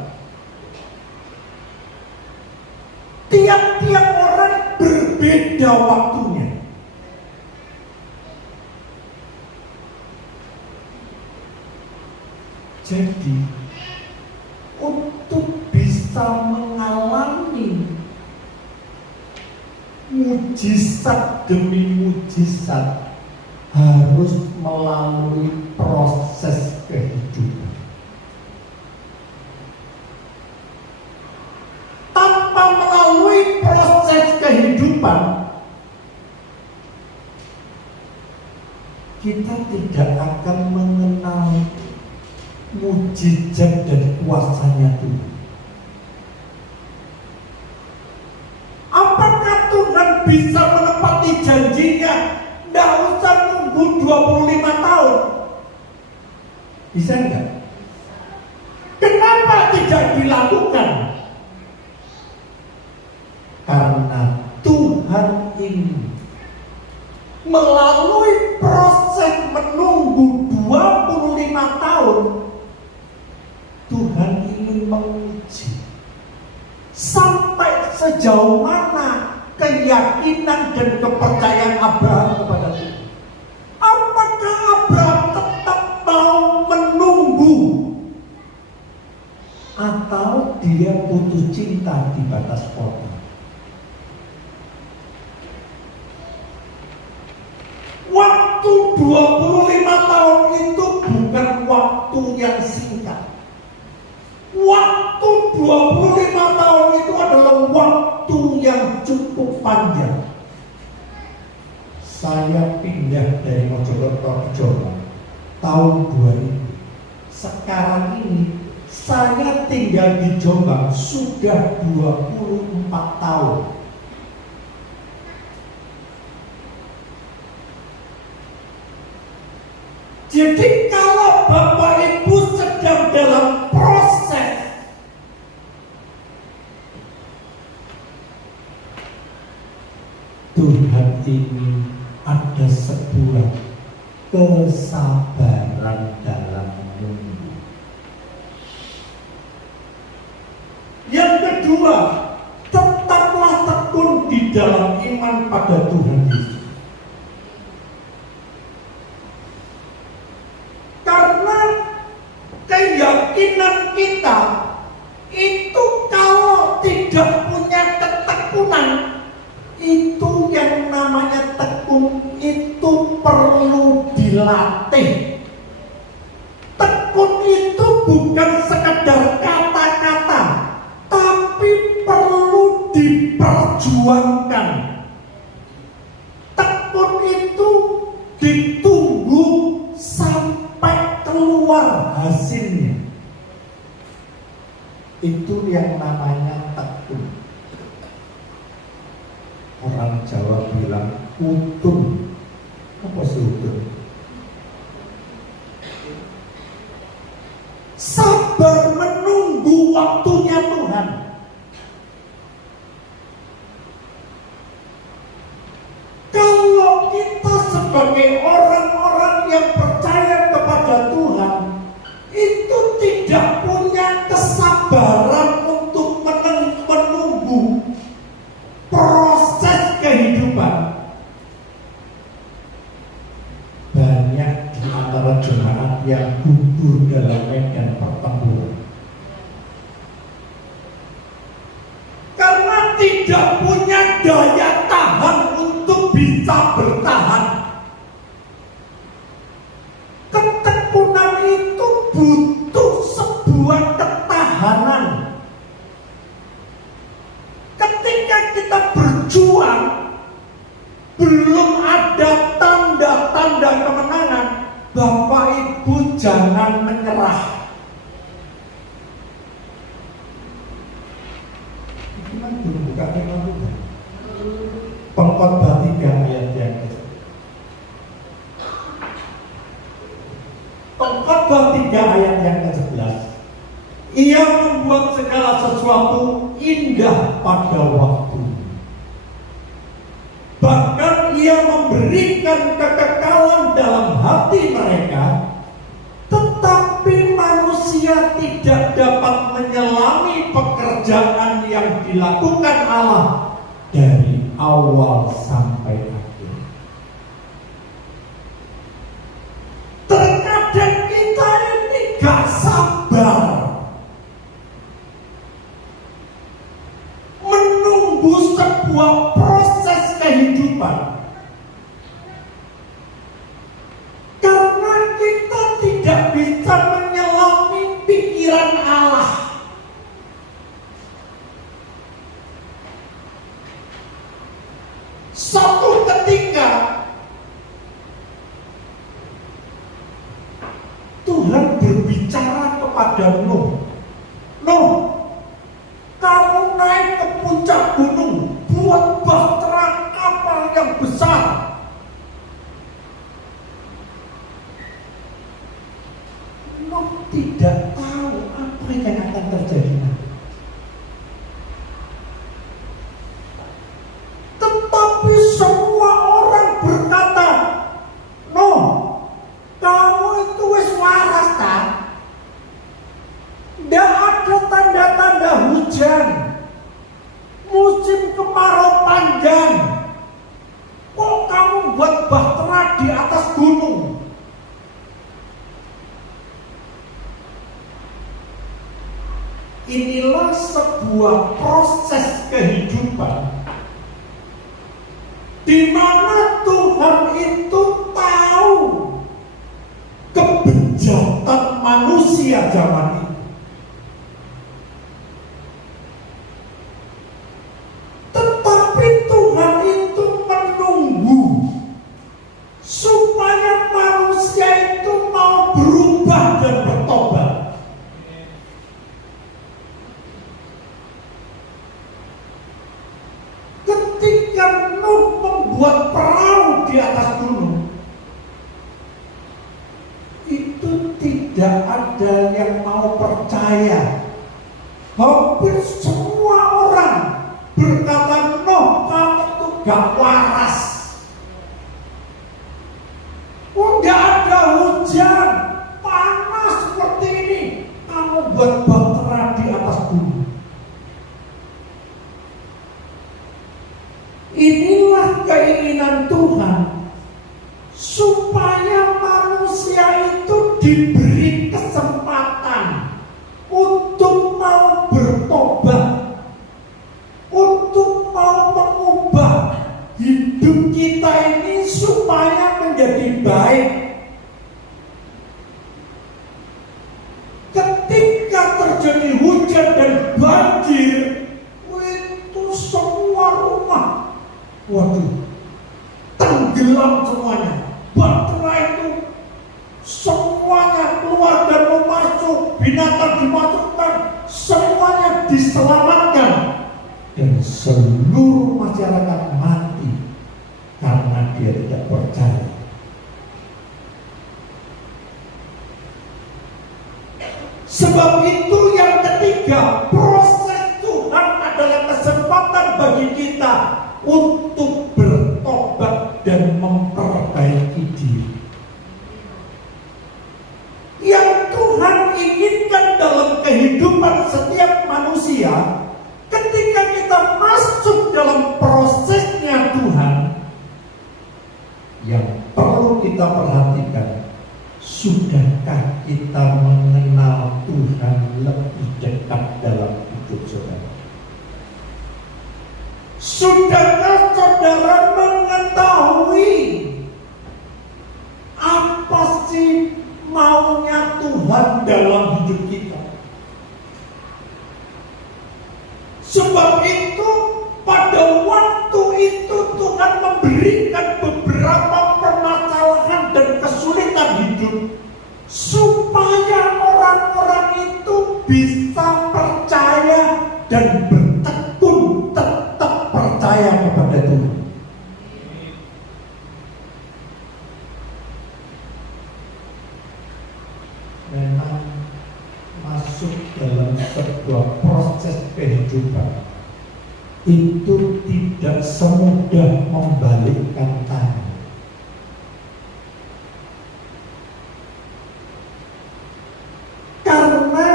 Tiap-tiap orang berbeda waktunya. Jadi untuk bisa mengalami mujizat demi mujizat harus melalui proses kehidupan. Tanpa melalui proses kehidupan, kita tidak akan mengenal mujizat dan kuasanya Tuhan. Apakah Tuhan bisa menepati janjinya? Tidak usah nunggu 25 tahun. Bisa enggak? Kenapa tidak dilakukan? Karena Tuhan ini melalui proses menunggu 25 tahun, Tuhan ingin menguji sampai sejauh mana keyakinan dan kepercayaan Abraham kepada Tuhan. Apakah Abraham tetap mau menunggu atau dia putus cinta di batas kota? Waktu 25 tahun itu bukan waktu yang singkat. Waktu 25 tahun itu adalah waktu yang cukup panjang. Saya pindah dari Mojokerto ke Jombang tahun 2000. Sekarang ini saya tinggal di Jombang sudah 24 tahun. Jadi kalau Bapak Ibu sedang dalam proses Tuhan ini ada sebuah kesabaran dalam menunggu. Yang kedua, tetaplah tekun di dalam iman pada Tuhan Yesus. Keyakinan kita itu kalau tidak punya ketekunan, itu yang namanya tekun itu perlu dilatih. Tekun itu bukan sekedar kata-kata, tapi perlu diperjuangkan. Tekun itu ditunggu sampai keluar hasilnya. Itu yang namanya tekun. Orang Jawa bilang utun. Apa sih utun? Sabar menunggu waktunya Tuhan. Kalau kita sebagai orang-orang yang percaya kepada Tuhan itu tidak punya kesabaran untuk menunggu proses kehidupan, banyak di antara jemaat yang gugur dalam medan pertempuran karena tidak punya daya tahan untuk bisa bertahan. Ketekunan itu butuh sebuah ketahanan. Ketika kita berjuang, belum ada tanda-tanda kemenangan, Bapak Ibu jangan menyerah. Gimana dulu buka firman Tuhan? Pengkhotbah 3 ayat yang ke-11. Pengkhotbah 3 ayat yang ke-11. Ia membuat segala sesuatu indah pada waktu. Bahkan ia memberikan kekekalan dalam hati mereka, tetapi manusia tidak dapat menyelami pekerjaan yang dilakukan Allah dari awal sampai akhir. Terkadang kita ini gak sabar menunggu sebuah proses kehidupan, karena kita tidak bisa menyelami pikiran Allah. Suatu ketika Tuhan berbicara kepada Nuh, Nuh, kamu naik ke puncak gunung, buat bahtera kapal yang besar. Nuh tidak tahu apa yang akan terjadi. Tetapi semua orang berkata, Nuh, kamu itu wis waras tak? Tidak ada tanda-tanda hujan, musim kemarau panjang. Kok kamu buat bahtera di atas gunung? Inilah sebuah proses kehidupan di mana Tuhan itu tahu kebejatan manusia zaman itu. Tetapi Tuhan itu menunggu supaya manusia itu mau berubah dan bertobat. Ketika Nuh membuat perahu di atas gunung, itu tidak ada yang mau percaya. Hampir semua orang berkata, Nuh, kamu tuh gak waras. Gak ada hujan, panas seperti ini, kamu buat bahtera di atas gunung. Inilah keinginan Tuhan, supaya manusia itu diberi kesempatan untuk mau bertobat, untuk mau mengubah hidup kita ini supaya menjadi baik. Ketika terjadi hujan dan banjir, itu semua rumah, waduh, tenggelam semuanya. Bahtera itu semuanya keluar dan mau masuk, binatang dimasukkan, semuanya diselamatkan, dan seluruh masyarakat mati karena dia tidak percaya. Sebab itu yang ketiga, proses Tuhan adalah kesempatan bagi kita untuk bertobat dan memperbaiki diri. Yang Tuhan inginkan dalam kehidupan setiap manusia, ketika kita masuk dalam prosesnya Tuhan, yang perlu kita perhatikan, sudahkah kita mengenal Tuhan lebih dekat dalam hidup saudara? Sudahkah saudara mengetahui apa sih maunya Tuhan dalam hidup kita? Sebab itu pada waktu itu Tuhan memberikan beberapa permasalahan dan kesulitan hidup supaya dan bertekun tetap percaya kepada Tuhan. Memang masuk dalam sebuah proses kehidupan itu tidak semudah membalikkan tangan. Karena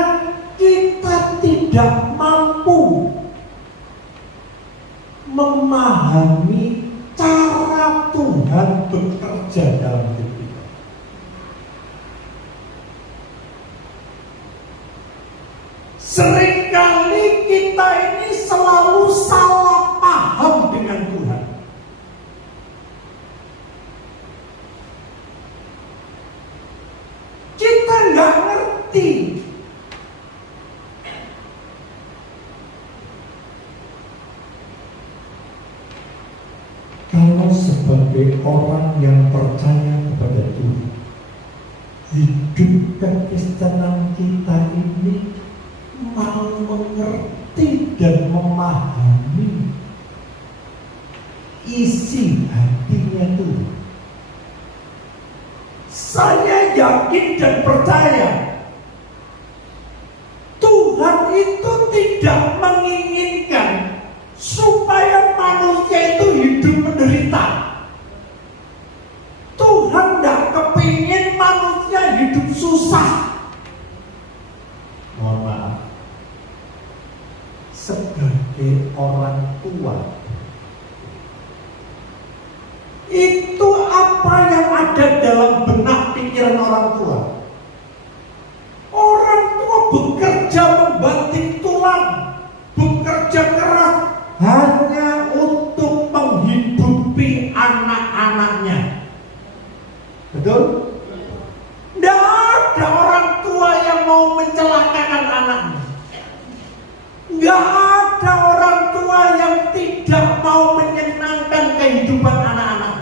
kita tidak mampu memahami cara Tuhan bekerja dalam hidup kita. Seringkali kita ini selalu salah paham dengan Tuhan. Kita nggak ngerti. Kalau sebagai orang yang percaya kepada Tuhan, hidup kekristenan kita ini mau mengerti dan memahami isi hatinya Tuhan. Saya yakin dan percaya Tuhan itu tidak menginginkan supaya manusia itu hidup menderita. Tuhan tidak kepingin manusia hidup susah. Mohon maaf, sebagai orang tua, itu apa yang ada dalam benak pikiran orang tua? Orang tua bekerja membanting tulang, bekerja keras hanya untuk menghidupi anak-anaknya. Betul? Tidak ada orang tua yang mau mencelakakan anaknya. Tidak ada orang tua yang tidak mau menyenangkan kehidupan anak-anak.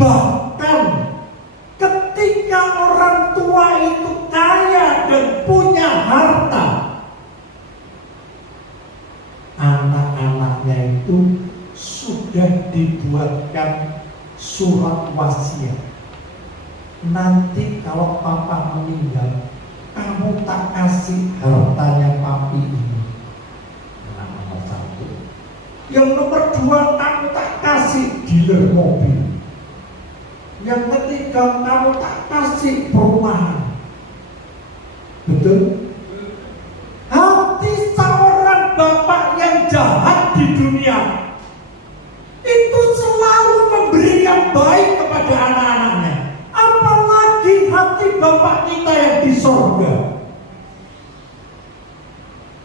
Bahkan ketika orang tua itu kaya dan punya harta, anak-anaknya itu sudah dibuatkan surat wasiat. Nanti kalau papa meninggal, kamu tak kasih hartanya papi ini. Anak nomor 1. Yang nomor 2, kamu tak kasih dealer mobil. Yang ketiga, kamu tak kasih perumahan. Betul? Hati seorang bapak yang jahat di dunia itu selalu memberi yang baik kepada anak-anaknya. Apalagi hati bapak kita yang di sorga.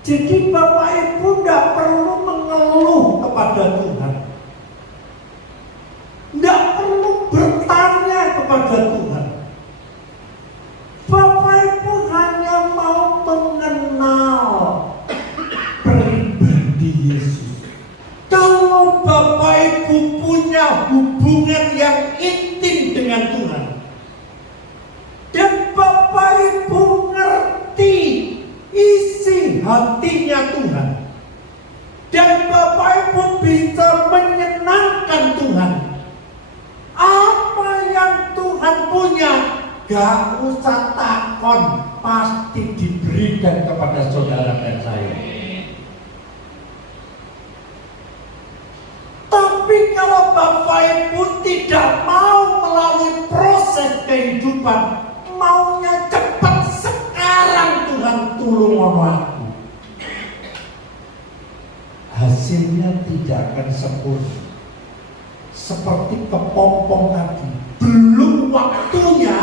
Jadi bapak ibu tidak perlu mengeluh kepada Tuhan, tidak perlu bertanya kepada Tuhan. Bapak ibu hanya mau mengenal pribadi Yesus. Kalau bapak ibu punya hubungan yang intim dengan Tuhan, dan bapak ibu ngerti isi hatinya Tuhan, dan bapak ibu bisa menyenangkan Tuhan, apa yang Tuhan punya gak usah takon, pasti diberikan kepada saudara dan saya. Tapi kalau bapak ibu tidak mau melalui proses kehidupan, maunya cepat sekarang, Tuhan tolong aku, hasilnya tidak akan sempurna. Seperti kepompong tadi, belum waktunya,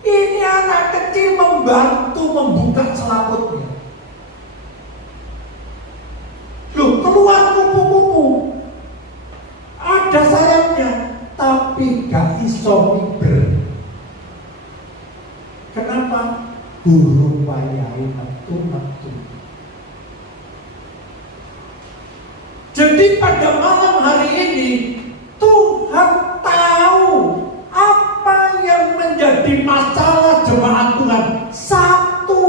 ini anak kecil membantu membuka selaputnya. Loh, keluar kupu-kupu, ada sayapnya, tapi gak iso miber. Kenapa? Guru wayai metu-metu. Jadi pada malam hari ini Tuhan tahu apa yang menjadi masalah jemaat Tuhan satu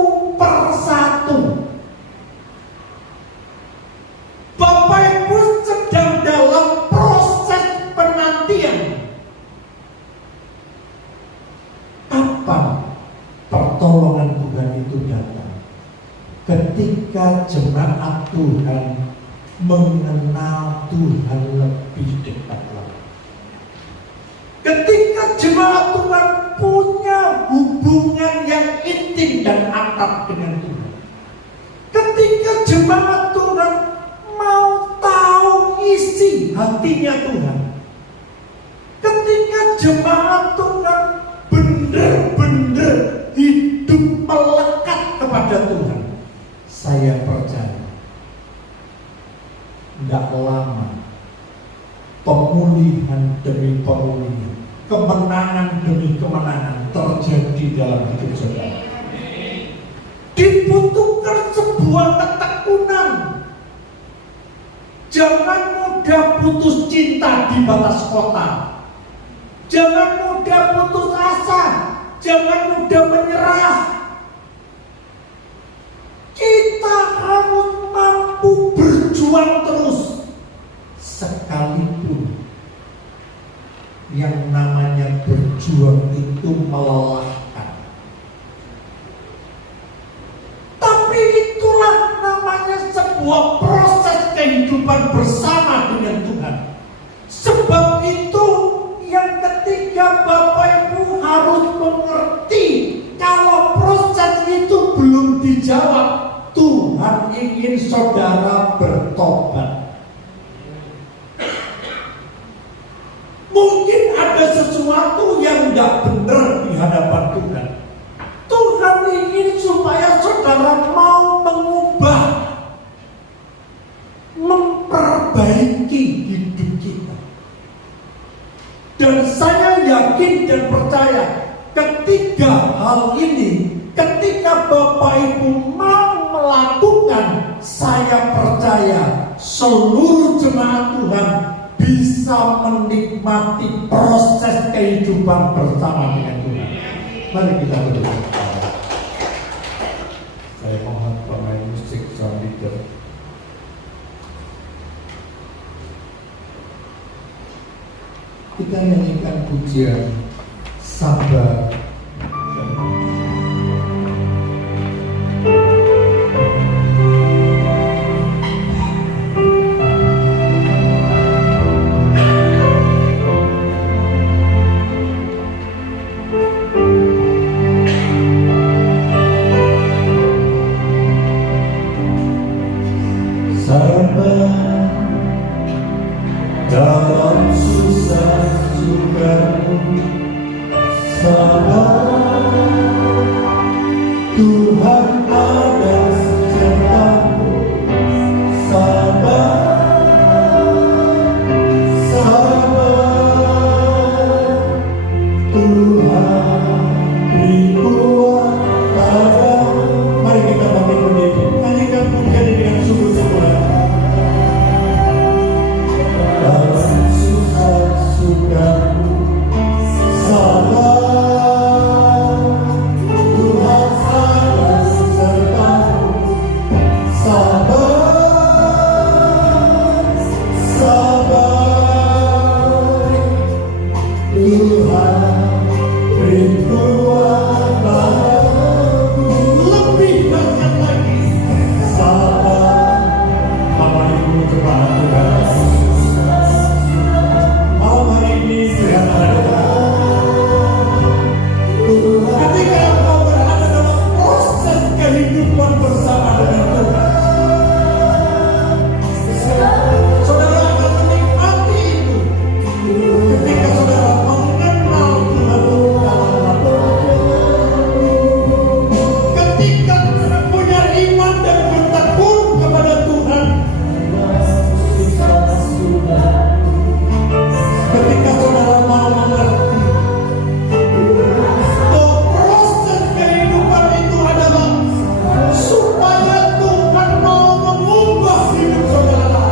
ketika jemaat Tuhan mengenal Tuhan lebih dekat lagi. Ketika jemaat Tuhan punya hubungan yang intim dan akrab dengan Tuhan. Ketika jemaat Tuhan mau tahu isi hatinya Tuhan. Ketika jemaat Tuhan benar-benar hidup melekat kepada Tuhan. Saya percaya tidak lama pemulihan demi pemulihan, kemenangan demi kemenangan terjadi dalam hidup saudara. Dibutuhkan sebuah ketekunan. Jangan mudah putus cinta di batas kota. Jangan mudah putus asa. Jangan mudah menyerah. Kita harus mampu berjuang terus. Sekalipun yang namanya berjuang itu melelahkan. Tapi itulah namanya sebuah proses kehidupan bersama dengan Tuhan. Sebab itu yang ketiga, Bapak Ibu harus mengerti kalau proses itu belum dijawab, Tuhan ingin saudara bertobat. Mungkin ada sesuatu yang tidak benar di hadapan Tuhan. Tuhan ingin supaya saudara mau mengubah, memperbaiki hidup kita. Dan saya yakin dan percaya ketiga hal ini, ketika Bapak Ibu mau melakukan, saya percaya seluruh jemaat Tuhan bisa menikmati proses kehidupan bersama dengan Tuhan. Mari kita berdoa. Saya mohon pemain musik sound leader. Kita nyanyikan pujian sabar. Dalam susah sukamu, sabar, Tuhan ada sertamu. Sabar, sabar, Tuhan beri kuat padamu. Mari kita bangkit berdiri, nyanyikan pujian ini dengan sungguh-sungguh. Dalam susah sukamu, sabar, Tuhan ada sertamu. Sabar, sabar, Tuhan beri kuat padamu. Lebih banyak lagi, sabar. Bapak Ibu kepada Tuhan. Malam hari ini lihat ada ketika engkau berada dalam proses kehidupan bersama dengan Tuhan, saudara akan menikmati itu. Ketika saudara mengenal Tuhan dalam ketika punya iman dan bertekun kepada Tuhan, ketika saudara mau mengerti bahwa proses kehidupan itu adalah supaya Tuhan mau mengubah hidup saudara.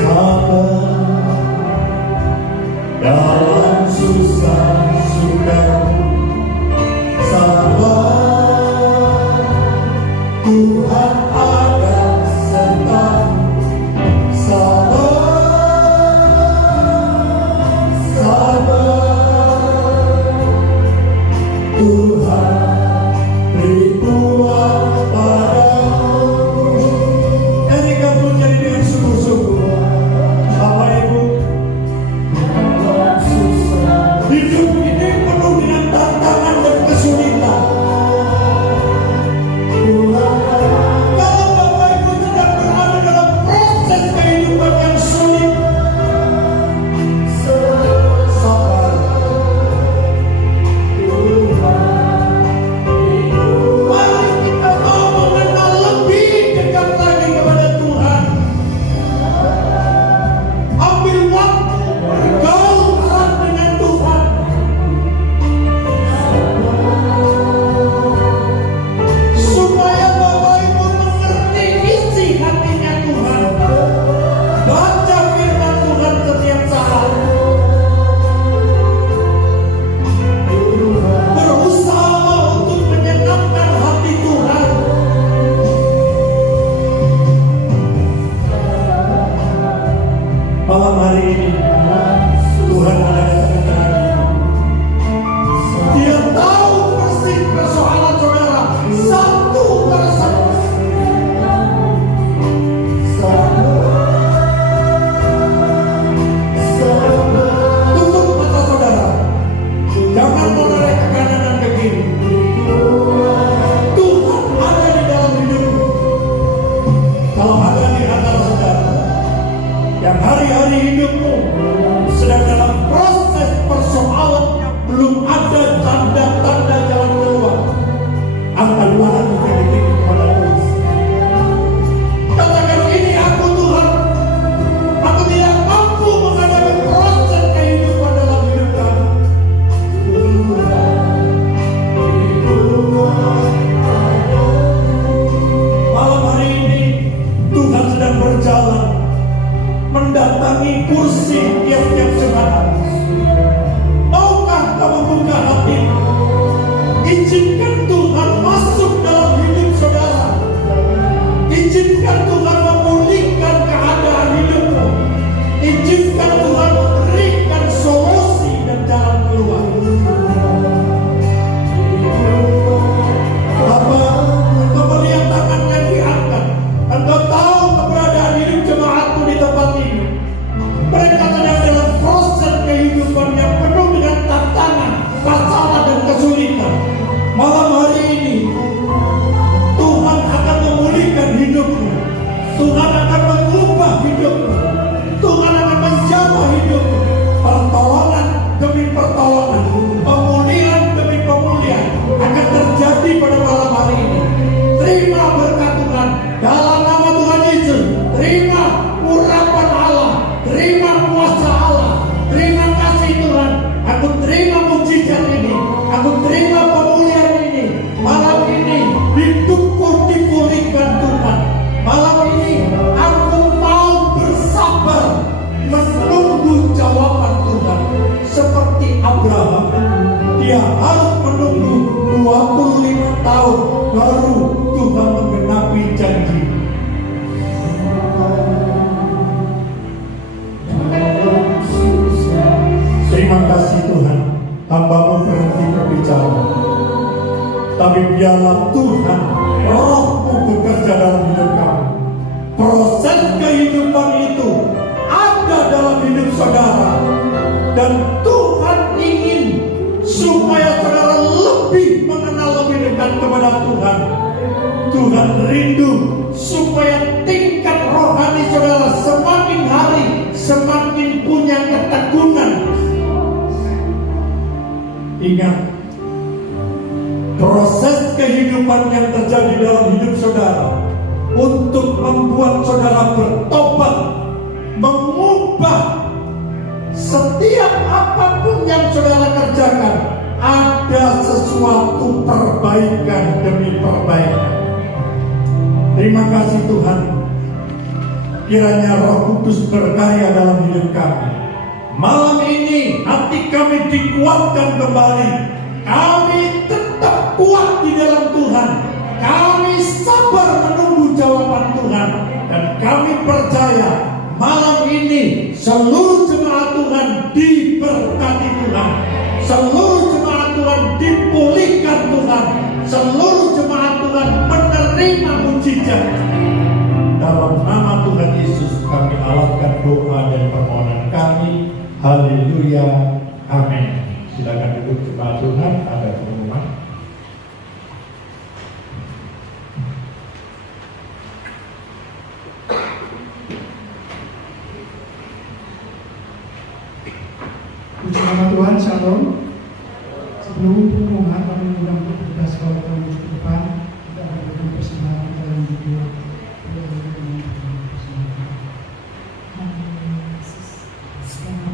Sabar dalam susah sukamu, sabar, Tuhan ada sertamu. Sabar, akan lari dari kepada Tuhan. Katakan, ini aku Tuhan. Aku tidak mampu menghadapi proses kehidupan dalam hidup kami. Malam hari ini Tuhan sedang berjalan mendatangi kursi tiap-tiap jemaat. Maukah kamu buka hati? Izinkan Tuhan masuk dalam hidup saudara. Izinkan Tuhan memulihkan keadaan hidupmu. Izinkan Tuhan memberikan solusi dan jalan keluar. Bapa, engkau melihat tangannya diangkat. Engkau tahu keberadaan hidup jemaatmu di tempat ini. Mereka sedang dalam proses kehidupan yang penuh dengan tantangan, masalah dan kesulitan. Malam hari ini Tuhan akan memulihkan hidupmu. Tuhan akan mengubah hidupmu. Tuhan akan menjamah hidupmu. Pertolongan demi pertolongan, pemulihan demi pemulihan akan terjadi pada malam hari ini. Terima berkat Tuhan dalam nama Tuhan Yesus. Terima urapan Allah, terima kuasa Allah. Terima kasih Tuhan. Aku terima mujizat ini. Aku terima pemulihan ini. Malam ini hidupku dipulihkan Tuhan. Malam ini aku mau bersabar menunggu jawaban Tuhan. Seperti Abraham, dia harus menunggu 25 tahun baru Tuhan menggenapi janji. Terima kasih Tuhan, hamba-Mu berhenti berbicara. Tapi biarlah Tuhan, Roh-Mu bekerja dalam hidup kami. Proses kehidupan itu ada dalam hidup saudara. Dan Tuhan ingin supaya saudara lebih mengenal lebih dekat kepada Tuhan. Tuhan rindu supaya tingkat rohani saudara semakin hari semakin punya ketekunan. Ingat, proses kehidupan yang terjadi dalam hidup saudara untuk membuat saudara bertobat, mengubah setiap apapun yang saudara kerjakan, ada sesuatu perbaikan demi perbaikan. Terima kasih Tuhan. Kiranya Roh Kudus berkarya dalam hidup kami. Malam ini hati kami dikuatkan kembali. Kami tetap kuat di dalam Tuhan. Kami sabar menunggu jawaban Tuhan. Dan kami percaya malam ini seluruh jemaat Tuhan diberkati Tuhan. Seluruh jemaat Tuhan dipulihkan Tuhan. Seluruh jemaat Tuhan menerima mujizat. Dalam nama Tuhan Yesus kami alatkan doa dan permohonan kami. Haleluya, amin. Silakan duduk jemaat Tuhan, ada pengumuman. Puji nama Tuhan, Shalom. Sebelum pengumuman, kami mengundang untuk kita sekolah tahun ke depan. Kita akan berikan persembahan dalam video.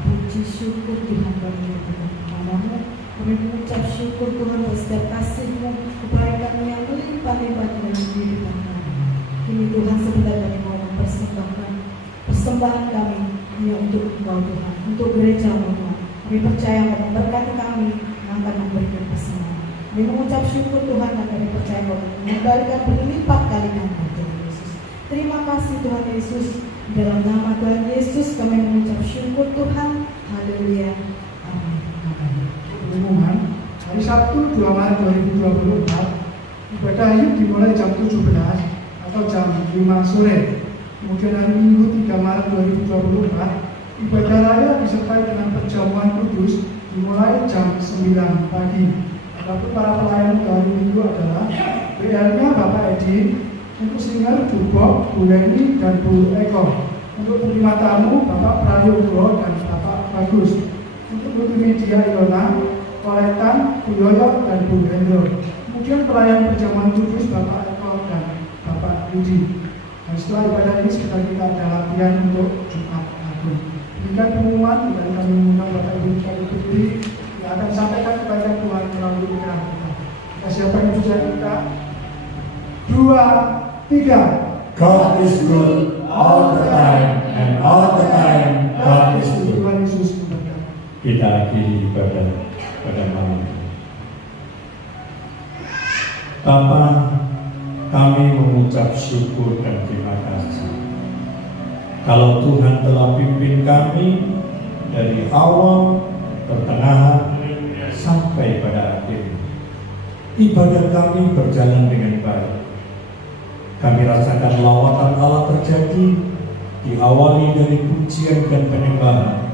Puji syukur Tuhan kami kepadamu. Kami mengucap syukur Tuhan atas setiap kasih-Mu, kebaikan-Mu yang melimpah-limpah dalam kehidupan kami. Kini Tuhan sebentar kami mau mempersembahkan persembahan kami hanya untuk Engkau Tuhan, untuk gereja-Mu Tuhan. Kami percaya Engkau memberkati kami akan memberikan persembahan. Kami mengucap syukur Tuhan dan kami percaya Engkau mengembalikan berlipat kali ganda Tuhan Yesus. Terima kasih Tuhan Yesus. Dalam nama Tuhan Yesus kami mengucap syukur Tuhan. Haleluya. Amin. Pengumuman, hari Sabtu 2 Maret 2024 ibadah Ayub dimulai jam 17 atau jam 5 sore. Kemudian hari Minggu 3 Maret 2024 ibadah raya disertai dengan perjamuan kudus dimulai jam 9 pagi. Adapun para pelayan untuk hari Minggu adalah BL-nya Bapak Edi, untuk singer Bu Bob, Bu Leni, dan Bu Eko. Untuk penerima tamu Bapak Prayogo dan Bapak Bagus. Untuk multimedia Ilona, Koletan, Bu Yoyo, dan Bu Hendro. Kemudian pelayan perjamuan kudus Bapak Eko dan Bapak Budi. Dan setelah ibadah ini sekitar kita ada latihan untuk Jumat Agung. Demikian pengumuman dan kami mengundang Bapak Ibu sekali berdiri yang akan sampaikan kepada Tuhan melalui pikiran kita. Kita siapkan pujian kita. 2, 3. God is good all the time, and all the time God is good. Tuhan Yesus memberkati. Kita akhiri ibadah pada malam ini. Bapa, kami mengucap syukur dan terima kasih. Kalau Tuhan telah pimpin kami dari awal, pertengahan, sampai pada akhir, ibadah kami berjalan dengan baik. Kami rasakan lawatan Allah terjadi, diawali dari pujian dan penyembahan,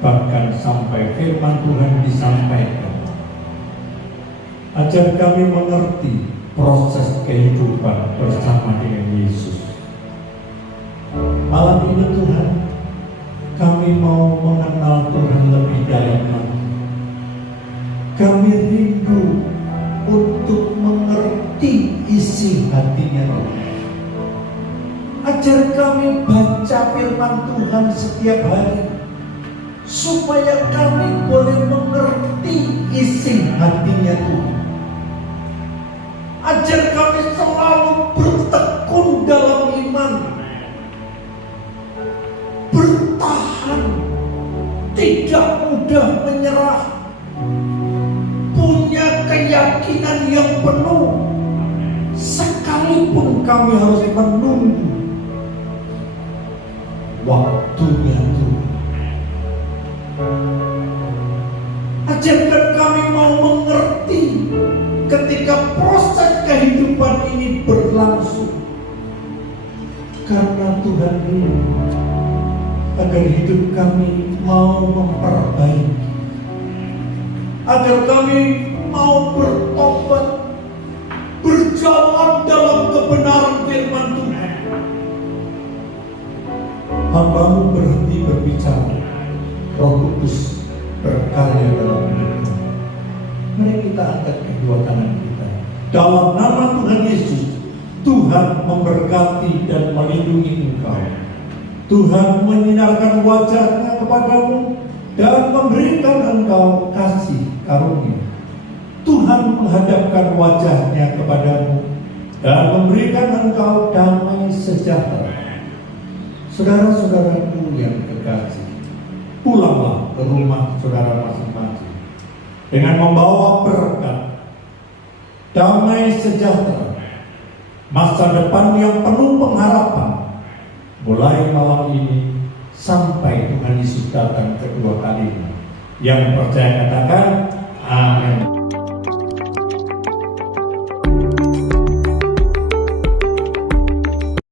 bahkan sampai firman Tuhan disampaikan. Ajar kami mengerti proses kehidupan bersama dengan Yesus. Malam ini Tuhan, kami mau mengenal Tuhan lebih dalam lagi. Kami rindu untuk mengerti isi hatinya Tuhan. Ajar kami baca firman Tuhan setiap hari, supaya kami boleh mengerti isi hatinya Tuhan. Ajar kami selalu bertekun dalam iman, bertahan, tidak mudah menyerah, punya keyakinan yang penuh, sekalipun kami harus menunggu waktunya Tuhan. Ajarkan kami mau mengerti ketika proses kehidupan ini berlangsung, karena Tuhan rindu agar hidup kami mau memperbaiki, agar kami mau bertobat, berjalan dalam kebenaran firman Tuhan. Hamba-Mu berhenti berbicara, Roh Kudus berkarya dalam hidupmu. Mari kita angkat kedua tangan kita. Dalam nama Tuhan Yesus, Tuhan memberkati dan melindungi engkau. Tuhan menyinarkan wajah-Nya kepadamu dan memberikan engkau kasih karunia. Tuhan menghadapkan wajah-Nya kepadamu dan memberikan engkau damai sejahtera. Saudara-saudaraku yang terkasih, pulanglah ke rumah saudara masing-masing dengan membawa berkat, damai sejahtera, masa depan yang penuh pengharapan, mulai malam ini sampai Tuhan Yesus datang kedua kalinya. Yang percaya katakan amin.